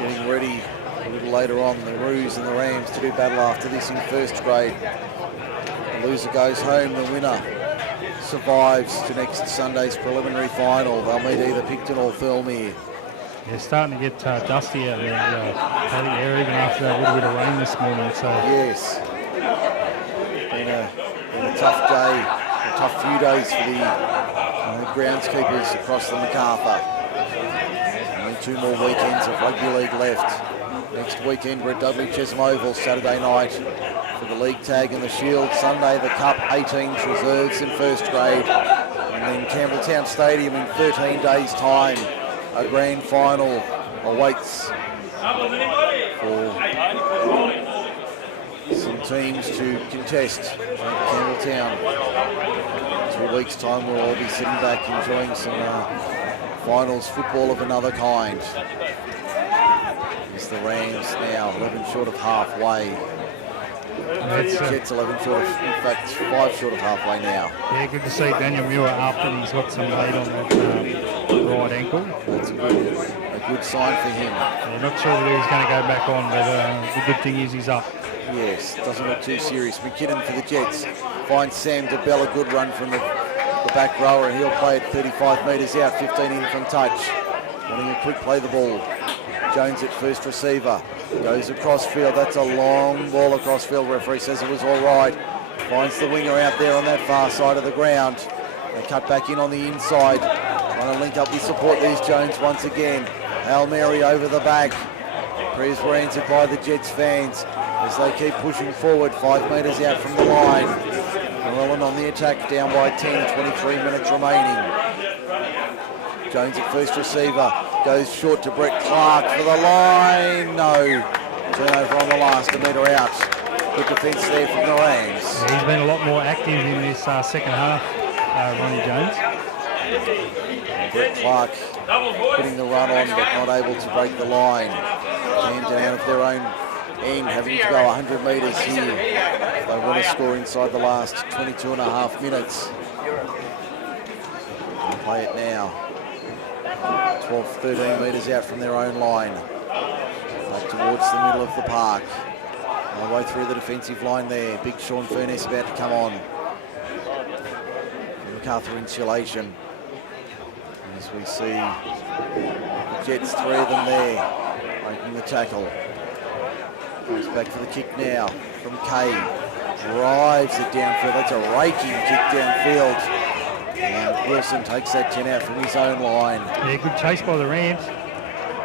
getting ready a little later on, the Roos and the Rams to do battle after this in first grade. The loser goes home, the winner survives to next Sunday's preliminary final. They'll meet either Picton or Thirlmere. Yeah, starting to get dusty out there, even after that little bit of rain this morning. So yes, been a tough day, a tough few days for the groundskeepers across the MacArthur. Only 2 more weekends of rugby league left. Next weekend we're at Dudley Chesham Oval, Saturday night for the league tag and the shield. Sunday the cup, 18s reserves in first grade, and then Campbelltown Stadium in 13 days' time. A grand final awaits for some teams to contest at Campbelltown. 2 weeks' time we'll all be sitting back enjoying some finals football of another kind. It's the Rams now 11 short of halfway. Jets 11 short of, in fact, 5 short of halfway now. Yeah, good to see Daniel Muir after he's got some weight on that right ankle. That's a good sign for him. Yeah, not sure whether he's going to go back on, but the good thing is he's up. Yes, doesn't look too serious. McKinnon for the Jets finds Sam DeBell, a good run from the back rower, and he'll play it 35 metres out, 15 in from touch. Wanting a quick play the ball. Jones at first receiver, goes across field. That's a long ball across field. Referee says it was all right. Finds the winger out there on that far side of the ground. They cut back in on the inside. Want to link up with support. There's Jones once again. Hail Mary over the back. Prayers were answered by the Jets fans as they keep pushing forward. 5 metres out from the line. Narellan on the attack, down by 10, 23 minutes remaining. Jones at first receiver. Goes short to Brett Clark for the line. No. Turnover on the last, a metre out. Good defence there from the Rams. Yeah, he's been a lot more active in this second half, Ronnie Jones. Brett Clark putting the run on, but not able to break the line. Camden out of their own end, having to go 100 metres here. They want to score inside the last 22 and a half minutes. They'll play it now. 12, 13 metres out from their own line. Back towards the middle of the park. All the way through the defensive line there. Big Sean Furness about to come on. MacArthur insulation. As we see the Jets, 3 of them there, breaking the tackle. Goes back for the kick now from Kay. Drives it downfield. That's a raking kick downfield. And Wilson takes that 10 out from his own line. Yeah, good chase by the Rams.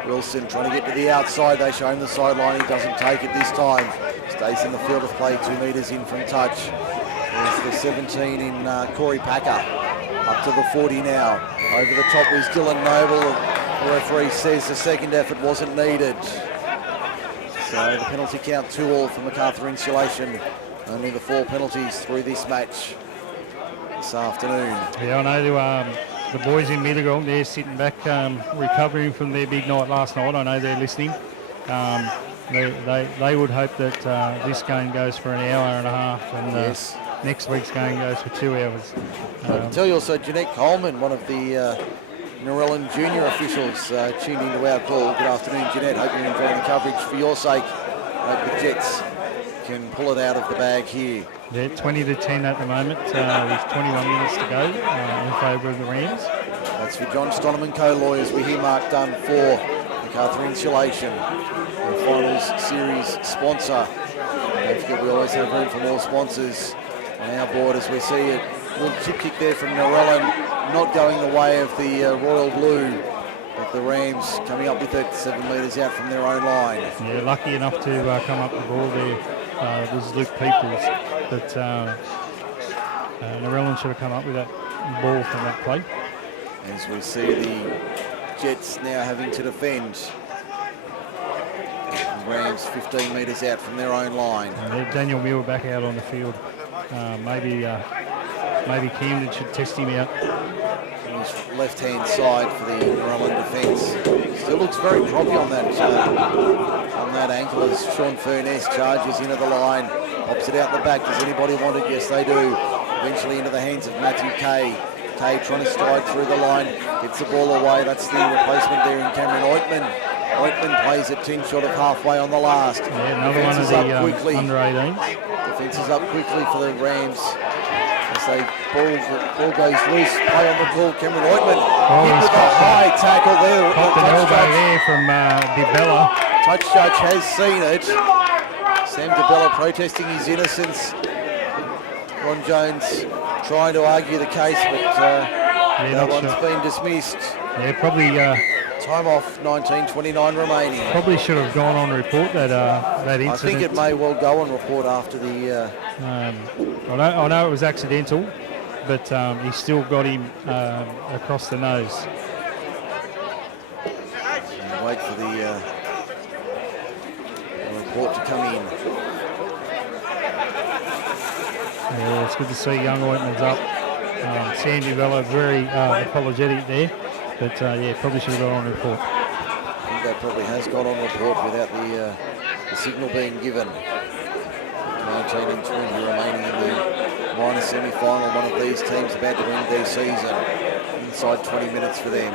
Wilson trying to get to the outside. They show him the sideline. He doesn't take it this time. Stays in the field of play, 2 metres in from touch. There's the 17 in Corey Packer. Up to the 40 now. Over the top was Dylan Noble. The referee says the second effort wasn't needed. So the penalty count 2-all for MacArthur Insulation. Only the 4 penalties through this match this afternoon. Yeah, I know the boys in Middlegong, they're sitting back recovering from their big night last night. I know they're listening. They would hope that this game goes for an hour and a half, and yes. Next week's game goes for 2 hours. I can tell you also Jeanette Coleman, one of the Narellan junior officials, tuned into our call. Good afternoon, Jeanette. Hope you're enjoying the coverage. For your sake, hope the Jets can pull it out of the bag here. Yeah, 20-10 at the moment, with 21 minutes to go in favour of the Rams. That's for John Stoneman co-lawyers. We hear Mark Dunn for MacArthur Insulation, the finals series sponsor. Don't forget we always have room for more sponsors on our board as we see it. Little chip kick there from Narellan, not going the way of the Royal Blue, but the Rams coming up with it 7 metres out from their own line. Yeah, lucky enough to come up the ball there. Was Luke Peoples, but Narellan should have come up with that ball from that play. As we see the Jets now having to defend. The Rams 15 metres out from their own line. Daniel Muir back out on the field. Maybe Camden should test him out. On his left-hand side for the Narellan defence. Still looks very proppy on that ankle as Sean Furness charges into the line. Pops it out the back. Does anybody want it? Yes, they do. Eventually into the hands of Matthew Kay. Kay trying to stride through the line. Gets the ball away. That's the replacement there in Cameron Oitman. Oitman plays it 10 short of halfway on the last. Yeah, another one of the under 18s. Defence is up quickly for the Rams. As they ball goes loose. Play on the ball. Cameron Oitman hit with a high tackle there. Popped an elbow there from DeBella. Touch judge has seen it. Sam DeBella protesting his innocence. Ron Jones trying to argue the case, but that one's been dismissed. Yeah, probably. Time off, 19:29 remaining. Probably should have gone on report that incident. I think it may well go on report after the... I know it was accidental, but he still got him across the nose. And wait for the report to come in. Yeah, it's good to see young Oitman's up. Sandy Vella very apologetic there, but yeah, probably should have got on report. I think that probably has got on report without the signal being given. 19 and 20 remaining in the minor semi-final. One of these teams about to end their season. Inside 20 minutes for them.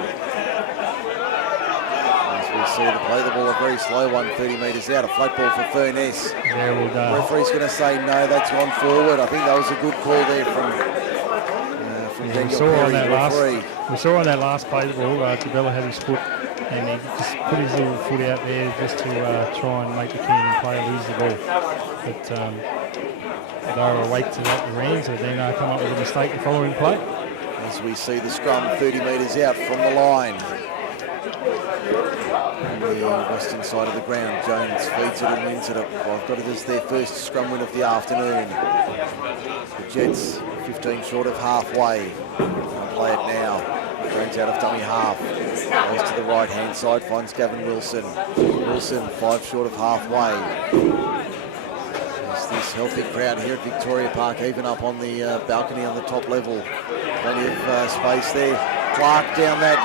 As we see the play the ball, a very slow one, 30 metres out. A flat ball for Furness. Yeah, well, the referee's going to say no, that's gone forward. I think that was a good call there from we saw on that last play the ball, DeBella had his foot and he just put his little foot out there just to try and make the Keenan player lose the ball. But they were awake to that, the Rams, and then come up with a mistake the following play. As we see the scrum 30 metres out from the line. On the western side of the ground, Jones feeds it and wins it. I've got it as their first scrum win of the afternoon. The Jets 15 short of halfway. I'll play it now. Jones Comes out of dummy half. Goes to the right-hand side, finds Gavin Wilson. Wilson 5 short of halfway. There's this healthy crowd here at Victoria Park, even up on the balcony on the top level. Plenty of space there. Clark down that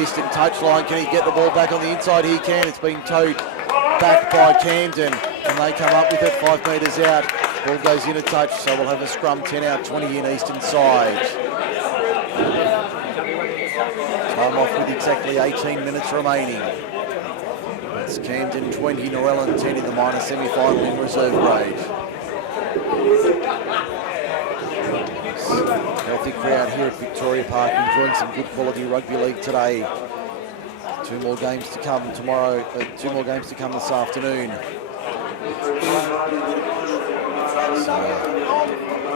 eastern touchline. Can he get the ball back on the inside? He can. It's been towed back by Camden, and they come up with it 5 metres out. Ball goes in a touch, so we'll have a scrum 10 out, 20 in eastern side. Time off with exactly 18 minutes remaining. That's Camden 20, Norellan 10 in the minor semi-final in reserve grade. Healthy crowd here at Victoria Park, enjoying some good quality rugby league today. 2 more games to come tomorrow, 2 more games to come this afternoon. So,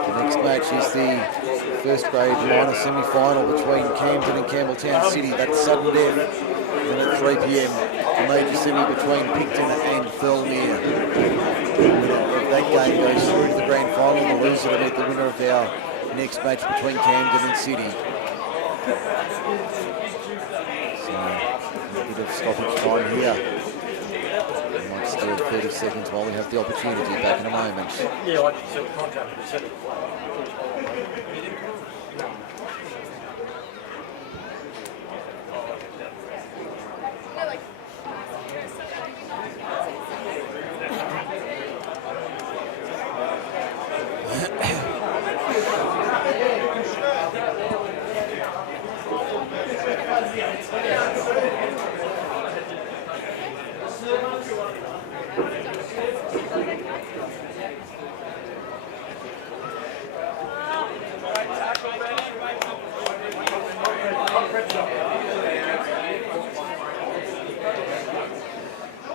the next match is the first grade minor semi-final between Camden and Campbelltown City. That's sudden death. And at 3 p.m, the major semi between Picton and Thirlmere. If that game goes through to the grand final, the loser to meet the winner of our next match between Camden and City. So, a bit of stoppage time here. We might still 30 seconds while we have the opportunity. Back in a moment. Yeah, like you said, contract with the city.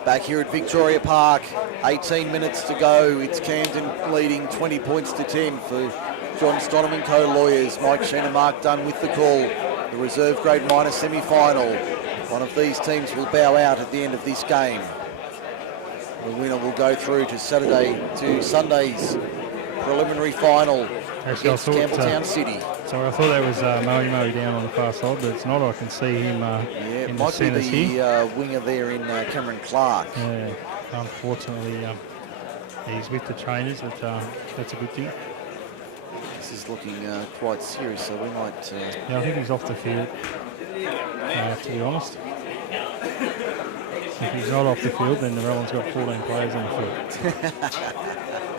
Back here at Victoria Park, 18 minutes to go. It's Camden leading 20 points to 10 for John Stonham and Co Lawyers. Mike Shean and Mark Dunn with the call. The reserve grade minor semi-final. One of these teams will bow out at the end of this game. The winner will go through to Sunday's preliminary final against Campbelltown City. So I thought that was Moe down on the far side, but it's not. I can see him in the centres here. Might be the winger there in Cameron Clark. Yeah, unfortunately, he's with the trainers, but that's a good thing. This is looking quite serious, so we might... Yeah, I think he's off the field, to be honest. If he's not off the field, then the Rellan's got 14 players on the field.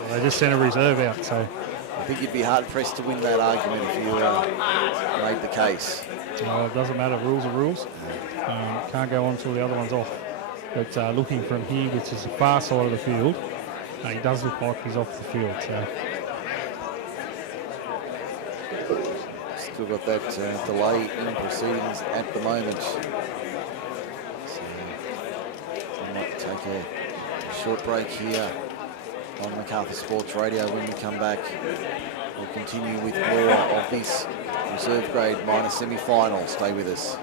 They just sent a reserve out, so... I think you'd be hard-pressed to win that argument if you made the case. It doesn't matter, rules are rules. Can't go on until the other one's off. But looking from here, which is the far side of the field, he does look like he's off the field. So. Still got that delay in proceedings at the moment. So we might take a short break here on Macarthur Sports Radio. When we come back, we'll continue with more of this reserve grade minor semi-final. Stay with us.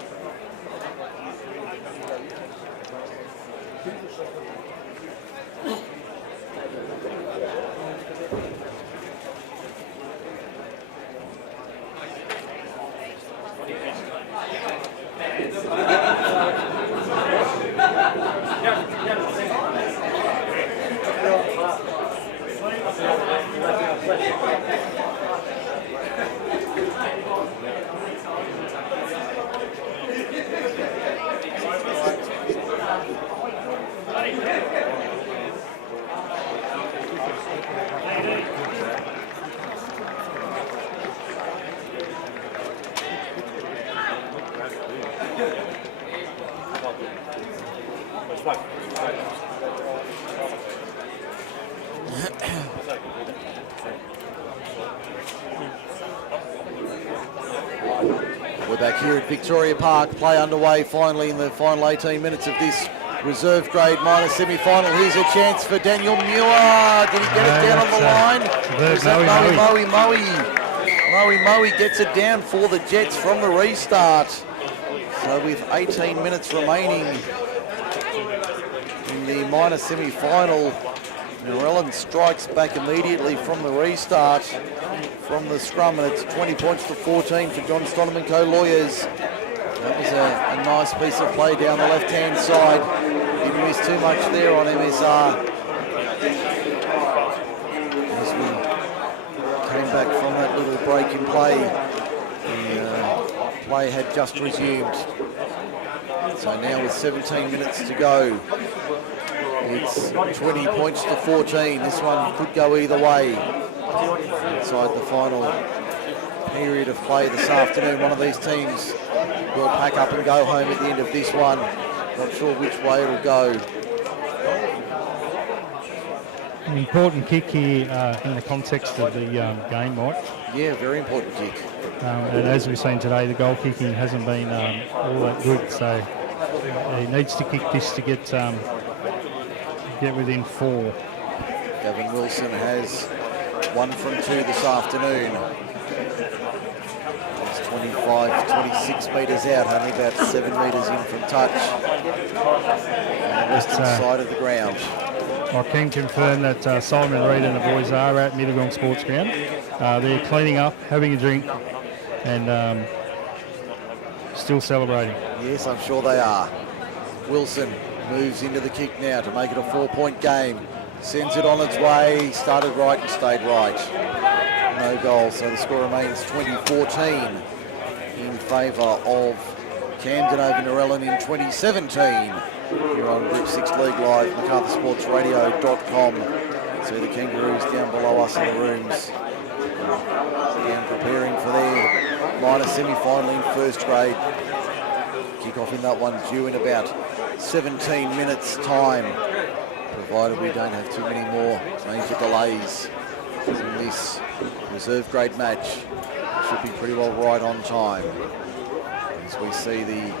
We're back here at Victoria Park. Play underway finally in the final 18 minutes of this reserve grade minor semi-final. Here's a chance for Daniel Muir. Did he get it down on the line? Or is that Moe gets it down for the Jets from the restart. So with 18 minutes remaining in the minor semi-final, Norellan strikes back immediately from the restart from the scrum, and it's 20 points to 14 for John Stonham and Co Lawyers. That was a nice piece of play down the left-hand side. Didn't miss too much there on MSR. As we came back from that little break in play, the play had just resumed. So now with 17 minutes to go, it's 20 points to 14. This one could go either way. Inside the final period of play this afternoon, one of these teams will pack up and go home at the end of this one. Not sure which way it'll go. An important kick here in the context of the game, Mike. Yeah, very important kick. And as we've seen today, the goal kicking hasn't been all that good, so he needs to kick this to get within 4. Gavin Wilson has 1 from 2 this afternoon. It's 26 metres out, only about 7 metres in from touch. On the western side of the ground. I can confirm that Simon Reid and the boys are at Mittagong Sports Ground. They're cleaning up, having a drink, and still celebrating. Yes, I'm sure they are. Wilson moves into the kick now to make it a 4-point game. Sends it on its way, started right and stayed right. No goal, so the score remains 20-14 in favour of Camden over Narellan in 2017. Here on Group 6 League Live, MacArthurSportsRadio.com. See the Kangaroos down below us in the rooms. Again, preparing for their minor semi-final in first grade. Kick-off in that one due in about 17 minutes' time, provided we don't have too many more major delays in this reserve grade match. Should be pretty well right on time. As we see the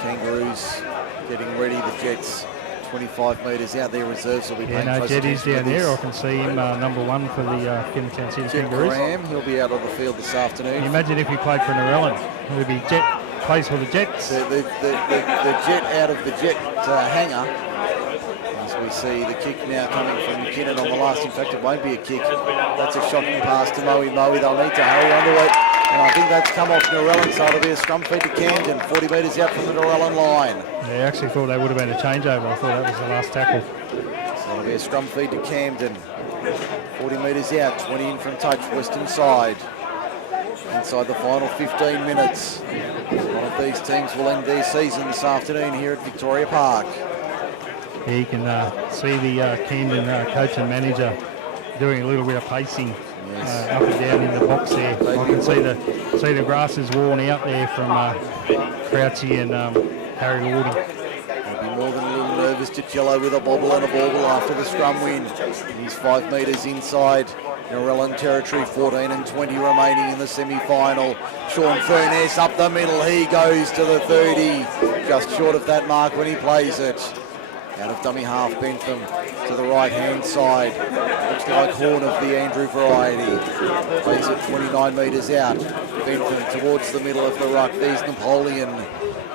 Kangaroos getting ready, the Jets 25 metres out, their reserves will be playing close Jet is attention to down there. I this. can see him, number 1 for the Finnetown City Jet Kangaroos. Graham, he'll be out on the field this afternoon. Can you imagine if he played for Narellan? It would be Jet, plays for the Jets. The Jet out of the Jet hangar. As we see the kick now coming from McKinnon on the last. In fact, it won't be a kick. That's a shocking pass to Moe. They'll need to hurry onto it. And I think that's come off Narellan, so it'll be a scrum feed to Camden, 40 metres out from the Narellan line. Yeah, I actually thought that would have been a changeover. I thought that was the last tackle. So it'll be a scrum feed to Camden. 40 metres out, 20 in from touch, western side. Inside the final 15 minutes. One of these teams will end their season this afternoon here at Victoria Park. Yeah, you can see the Camden coach and manager doing a little bit of pacing up and down in the box there. I can see the grass is worn out there from Crouchy and Harry Lordy. He'll be more than a little nervous to Jello with a bobble and a bauble after the scrum win. He's 5 metres inside Narellan territory, 14 and 20 remaining in the semi-final. Sean Furness up the middle, he goes to the 30, just short of that mark when he plays it. Out of dummy half, Bentham to the right-hand side. Looks like Horn of the Andrew variety. Plays it 29 metres out. Bentham towards the middle of the ruck. There's Napoleon.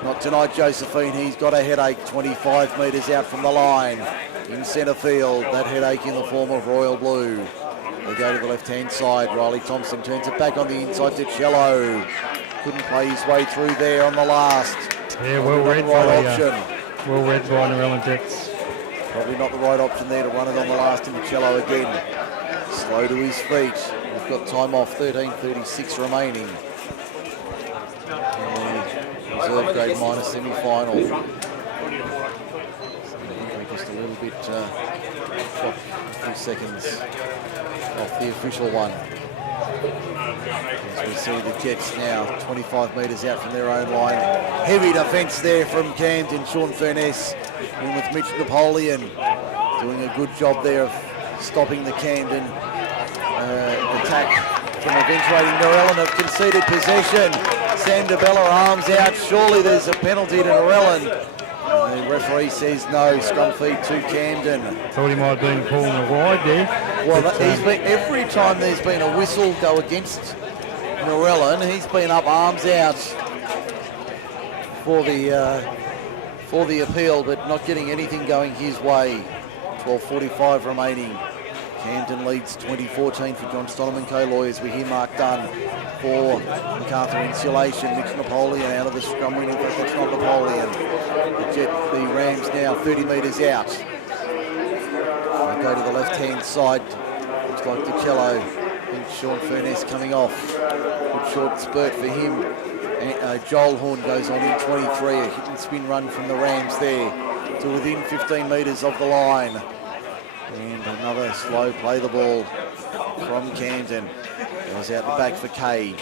Not tonight, Josephine. He's got a headache 25 metres out from the line. In centre field, that headache in the form of Royal Blue. They go to the left-hand side. Riley Thompson turns it back on the inside to Cello. Couldn't play his way through there on the last. Yeah, well read right by option. Well read by Narellan Jets. Probably not the right option there to run it on the last into Cello again. Slow to his feet. We've got time off, 13:36 remaining. In the reserve grade minor semi-final. Just a little bit a few seconds off the official one. As we see the Jets now 25 metres out from their own line. Heavy defence there from Camden. Sean Furness in with Mitch Napoleon doing a good job there of stopping the Camden attack from eventuating. Narellan have conceded possession. Sam DeBella arms out. Surely there's a penalty to Narellan. And the referee says no. Scrum feed to Camden. Thought he might have been calling a wide there. Well, he's been, every time there's been a whistle go against Narellan, he's been up arms out for the appeal, but not getting anything going his way. 12:45 remaining Camden leads 2014 for John Stonham and co-lawyers. We hear Mark Dunn for MacArthur Insulation. Mitch Napoleon out of the scrum wing. In fact, that's not Napoleon. The Rams now 30 metres out. They go to the left-hand side. Looks like DiCello. I think Sean Furness coming off. Good short spurt for him. And, Joel Horn goes on in 23. A hit and spin run from the Rams there to within 15 metres of the line. And another slow play the ball from Camden. Goes out the back for Kay.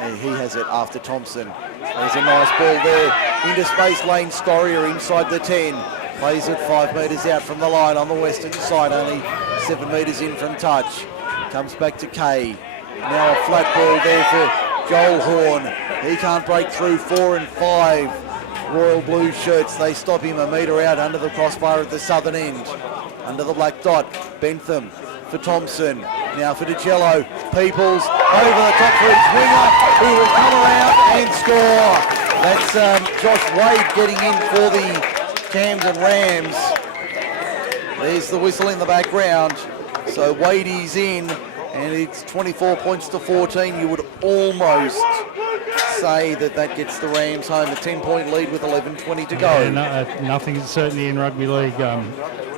And he has it after Thompson. There's a nice ball there. Into space, Lane Storia inside the 10. Plays it 5 metres out from the line on the western side. Only 7 metres in from touch. Comes back to Kay. Now a flat ball there for Joel Horn. He can't break through. 4 and 5. Royal blue shirts. They stop him a metre out under the crossbar at the southern end. Under the black dot, Bentham for Thompson. Now for DiCello. Peoples over the top for his winger, who will come around and score. That's Josh Wade getting in for the Camden Rams. There's the whistle in the background. So Wade is in, and it's 24 points to 14. You would almost say that gets the Rams home. A 10-point lead with 11:20 to go. Yeah, nothing is certainly in rugby league.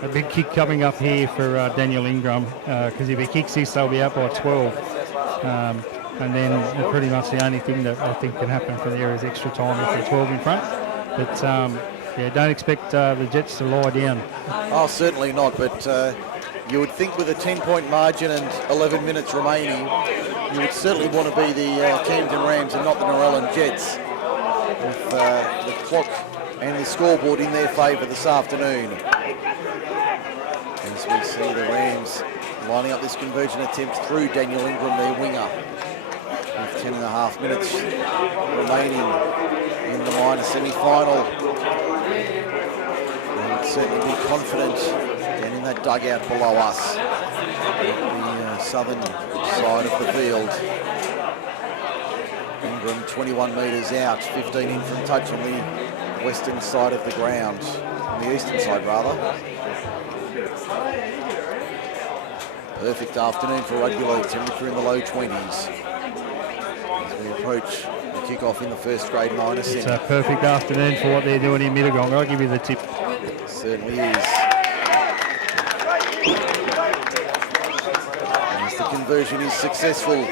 A big kick coming up here for Daniel Ingram, because if he kicks this, they'll be up by 12. And then pretty much the only thing that I think can happen from there is extra time if they're 12 in front. But yeah, don't expect the Jets to lie down. Oh, certainly not, but you would think with a 10-point margin and 11 minutes remaining, you would certainly want to be the Camden Rams and not the Narellan Jets, with the clock and the scoreboard in their favour this afternoon. As we see the Rams lining up this conversion attempt through Daniel Ingram, their winger, with 10.5 minutes remaining in the minor semi-final. They would certainly be confident down in that dugout below us, at the southern side of the field. Ingram 21 metres out, 15 in from touch on the western side of the ground, on the eastern side rather. Perfect afternoon for rugby league, temperature in the low 20s. As we approach the kick-off in the first grade minor semi. It's a perfect afternoon for what they're doing in Mittagong. I'll give you the tip. Certainly is. As the conversion is successful.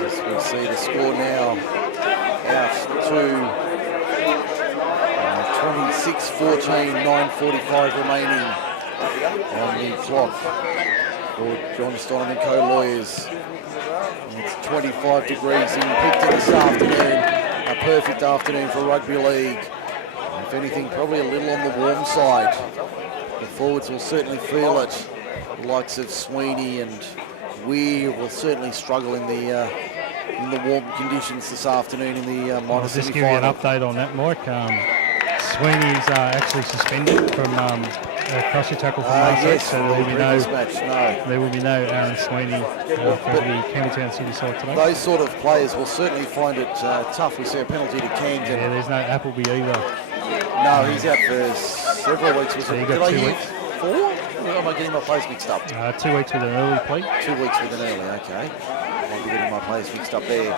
As we see the score now out to 26-14, 9:45 remaining on the clock for John Stonham and co-lawyers. It's 25 degrees in Picton this afternoon. A perfect afternoon for rugby league. If anything, probably a little on the warm side. The forwards will certainly feel it. The likes of Sweeney and Weir will certainly struggle in the warm conditions this afternoon in the minor semi-final. I'll just give you an update on that, Mike. Sweeney's actually suspended from a crusher tackle from yes, so there will be no Aaron Sweeney for the Campbelltown City side today. Those sort of players will certainly find it tough. We see a penalty to Camden. Yeah, there's no Appleby either. No, he's out for several weeks. So you got 2 weeks. 4? Or am I getting my players mixed up? 2 weeks with an early play. 2 weeks with an early, okay. Might be getting my players mixed up there.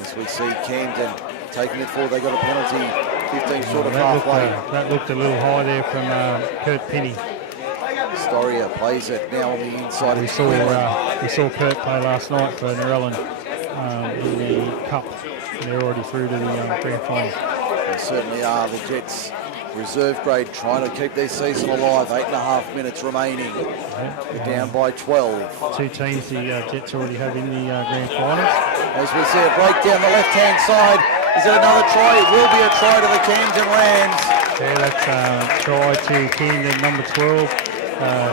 As we see Camden taking it forward, they got a penalty. 15 short of halfway. That looked a little high there from Kurt Penny. Storia plays it now on the inside. We saw Kurt play last night for Narellan in the Cup. They're already through to the grand final. They certainly are. The Jets reserve grade trying to keep their season alive. 8.5 minutes remaining. They're down by 12. 2 teams the Jets already have in the grand finals. As we see a break down the left-hand side. Is it another try? It will be a try to the Camden Rams. Yeah, that's try to Camden, number 12,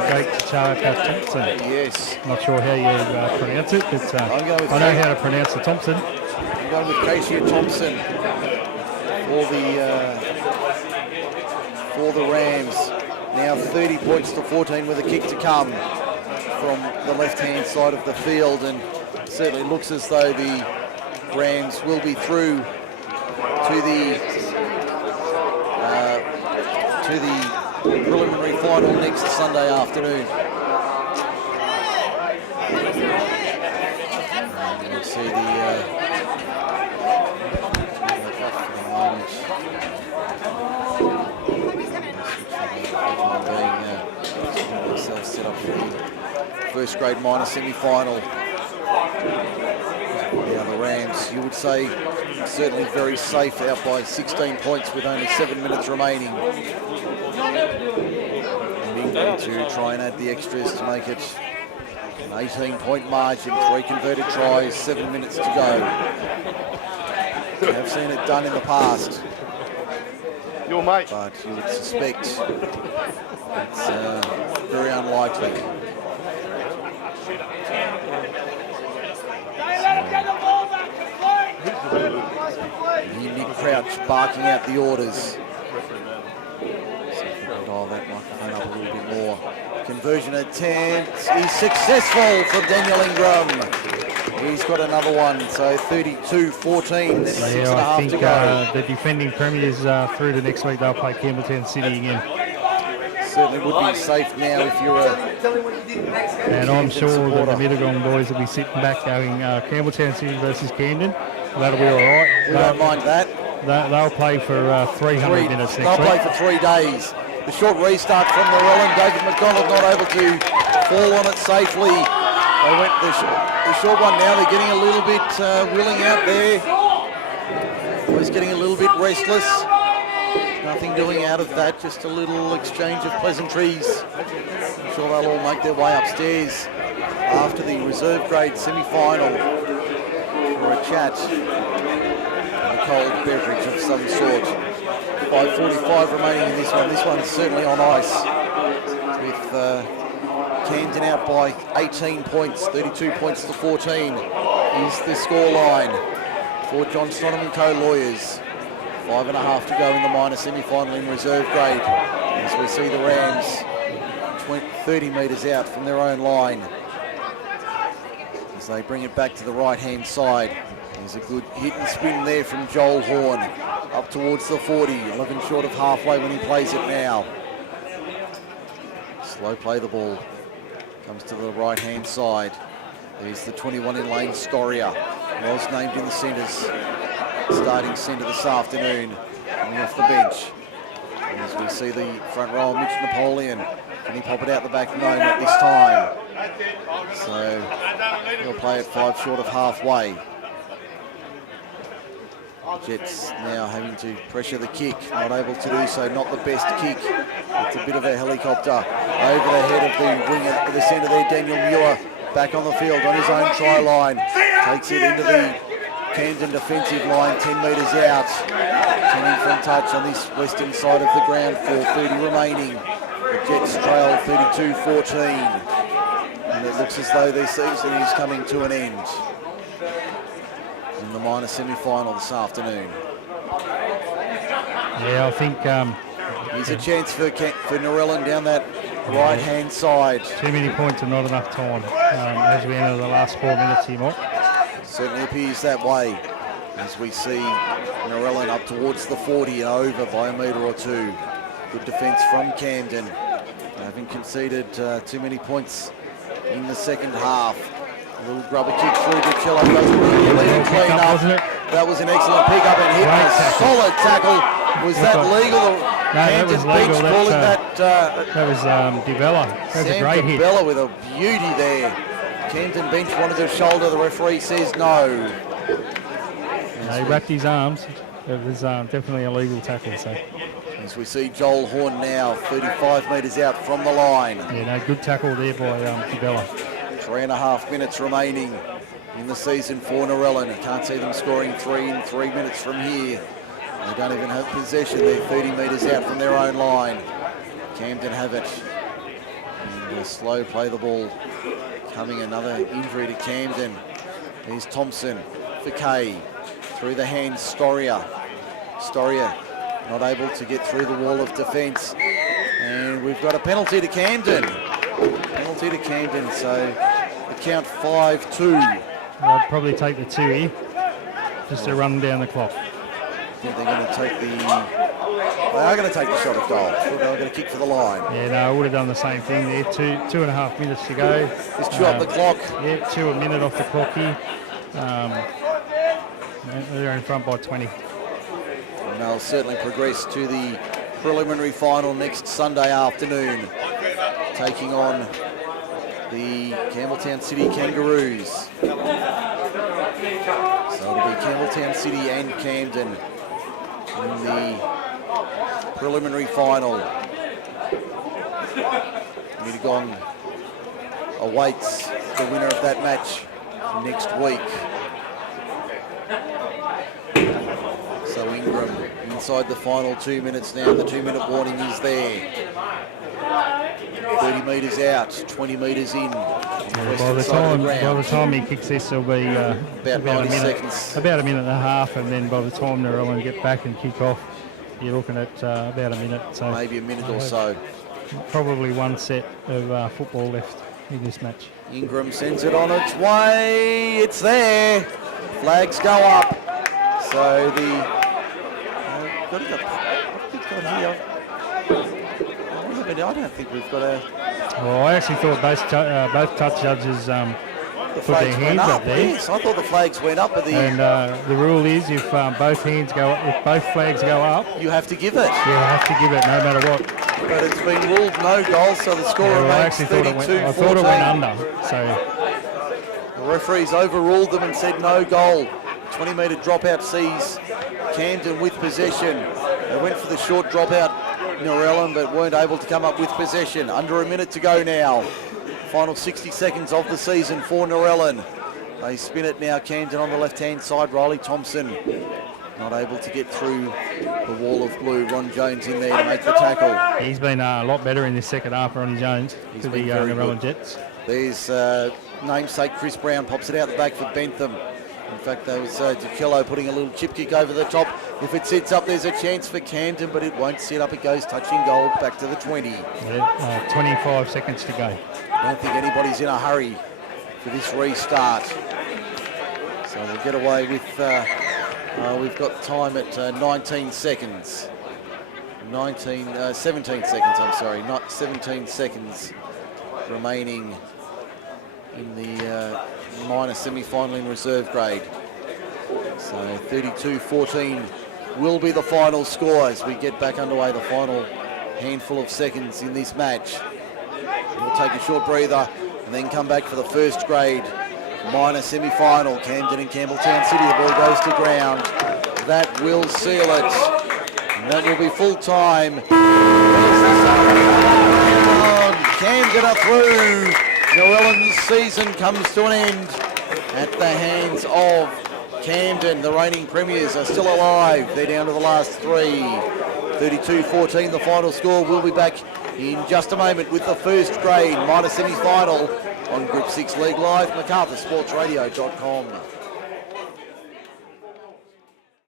Jake Thompson. Yes. Not sure how you pronounce it, but I know how to pronounce the Thompson. I'm going with Casey Thompson for the Rams. Now 30 points to 14 with a kick to come from the left-hand side of the field, and it certainly looks as though the Rams will be through to to the preliminary final next Sunday afternoon. You'll see the themselves set up for the first grade minor semi-final. Now the Rams, you would say, certainly very safe, out by 16 points with only 7 minutes remaining. And England to try and add the extras to make it an 18-point margin, 3 converted tries, 7 minutes to go. We have seen it done in the past. Your mate. But you would suspect it's very unlikely. Nick Crouch barking out the orders. So if we can dial that microphone up a little bit more. Conversion attempt is successful for Daniel Ingram. He's got another one, so 32-14, there's 6.5 to go. The defending premiers through to next week, they'll play Campbelltown City again. Certainly would be safe now if you're a... And I'm sure that the Middleton boys will be sitting back going Campbelltown City versus Camden. That'll be all right. We don't mind that. They'll play for 300 minutes next week. They'll play for 3 days. The short restart from Narellan. David McDonald not able to fall on it safely. They went the short one now. They're getting a little bit willing out there. Was getting a little bit restless. Nothing doing out of that. Just a little exchange of pleasantries. I'm sure they'll all make their way upstairs after the reserve grade semi-final for a chat and a cold beverage of some sort. 5:45 remaining in this one. This one's certainly on ice with Camden out by 18 points, 32 points to 14 is the score line for John Stonham & Co Lawyers. 5.5 to go in the minor semi-final in reserve grade as we see the Rams 30 metres out from their own line as they bring it back to the right-hand side. There's a good hit and spin there from Joel Horn up towards the 40, 11 short of halfway when he plays it now. Slow play the ball. Comes to the right-hand side. There's the 21 in lane, Storia. Was named in the centres, starting centre this afternoon, coming off the bench. And as we see the front row, Mitch Napoleon. Can he pop it out the back? No, not this time. So he'll play it 5 short of halfway. Jets now having to pressure the kick, not able to do so, not the best kick. It's a bit of a helicopter over the head of the wing at the centre there, Daniel Muir, back on the field on his own try line. Takes it into the Camden defensive line, 10 metres out. Coming from touch on this western side of the ground for 30 remaining. The Jets trail 32-14. And it looks as though their season is coming to an end in the minor semi-final this afternoon. Yeah, I think... Here's a chance for Narellan down that right-hand side. Too many points and not enough time as we enter the last 4 minutes here, Mike. Certainly appears that way as we see Narellan up towards the 40 and over by a metre or two. Good defence from Camden. Having conceded too many points in the second half. A little grubber kick through to Cello. Doesn't really clean up. That was an excellent pick-up and hit. A solid tackle. Was that legal? No, that was legal. That was DeBella. That was a great hit. DeBella with a beauty there. Camden bench wanted to shoulder. The referee says no. He wrapped his arms. It was definitely a legal tackle. So. As we see Joel Horn now, 35 metres out from the line. Yeah, no, good tackle there by DeBella. 3.5 minutes remaining in the season for Narellan. I can't see them scoring 3 in 3 minutes from here. They don't even have possession. They're 30 metres out from their own line. Camden have it. And slow play the ball. Coming another injury to Camden. Here's Thompson for Kay. Through the hands, Storia. Storia not able to get through the wall of defence. And we've got a penalty to Camden. Penalty to Camden, so the count 5-2. I'll probably take the 2 here, just to run down the clock. think they're going to take they are going to take the shot at goal. They're going to kick for the line. Yeah, no, I would have done the same thing there. 2.5 minutes to go. Just chew up the clock. Yeah, 2 a minute off the clock here. They're in front by 20. And they'll certainly progress to the preliminary final next Sunday afternoon, taking on the Campbelltown City Kangaroos. So it'll be Campbelltown City and Camden in the preliminary final. Mittagong awaits the winner of that match next week. So Ingram inside the final 2 minutes now. The 2-minute warning is there. 30 metres out, 20 metres in. By the time he kicks this, it'll be about 90 seconds. About a minute and a half, and then by the time Narellan get back and kick off, you're looking at about a minute. So maybe a minute or so. Probably one set of football left in this match. Ingram sends it on its way. It's there. Flags go up. So what have we got here? I don't think we've got a... Well, I actually thought both touch judges put their hands up there. Yes, I thought the flags went up, but and the rule is if both flags go up, you have to give it. You have to give it no matter what. But it's been ruled no goal, so the score remains 32-14. I thought it went under. So the referees overruled them and said no goal. 20-metre dropout sees Camden with possession. They went for the short dropout, Narellan, but weren't able to come up with possession. Under a minute to go now. Final 60 seconds of the season for Narellan. They spin it now. Camden on the left-hand side. Riley Thompson not able to get through the wall of blue. Ron Jones in there to make the tackle. He's been a lot better in this second half, Ronnie Jones, to the Narellan Jets. There's namesake Chris Brown, pops it out the back for Bentham. In fact, that was DiCillo putting a little chip kick over the top. If it sits up, there's a chance for Camden, but it won't sit up. It goes touching goal back to the 20. Yeah, 25 seconds to go. I don't think anybody's in a hurry for this restart. So we'll get away with, we've got time at 19 seconds. 17 seconds, I'm sorry, not 17 seconds remaining in the minor semi-final in reserve grade. So 32-14 will be the final score as we get back underway, the final handful of seconds in this match. We'll take a short breather and then come back for the first grade minor semi-final. Camden and Campbelltown City, the ball goes to ground. That will seal it. And that will be full time. Camden are through. Narellan's season comes to an end at the hands of Camden. The reigning premiers are still alive. They're down to the last three. 32-14 the final score. We'll be back in just a moment with the first grade minor semi-final on Group 6 League Live, MacArthurSportsRadio.com.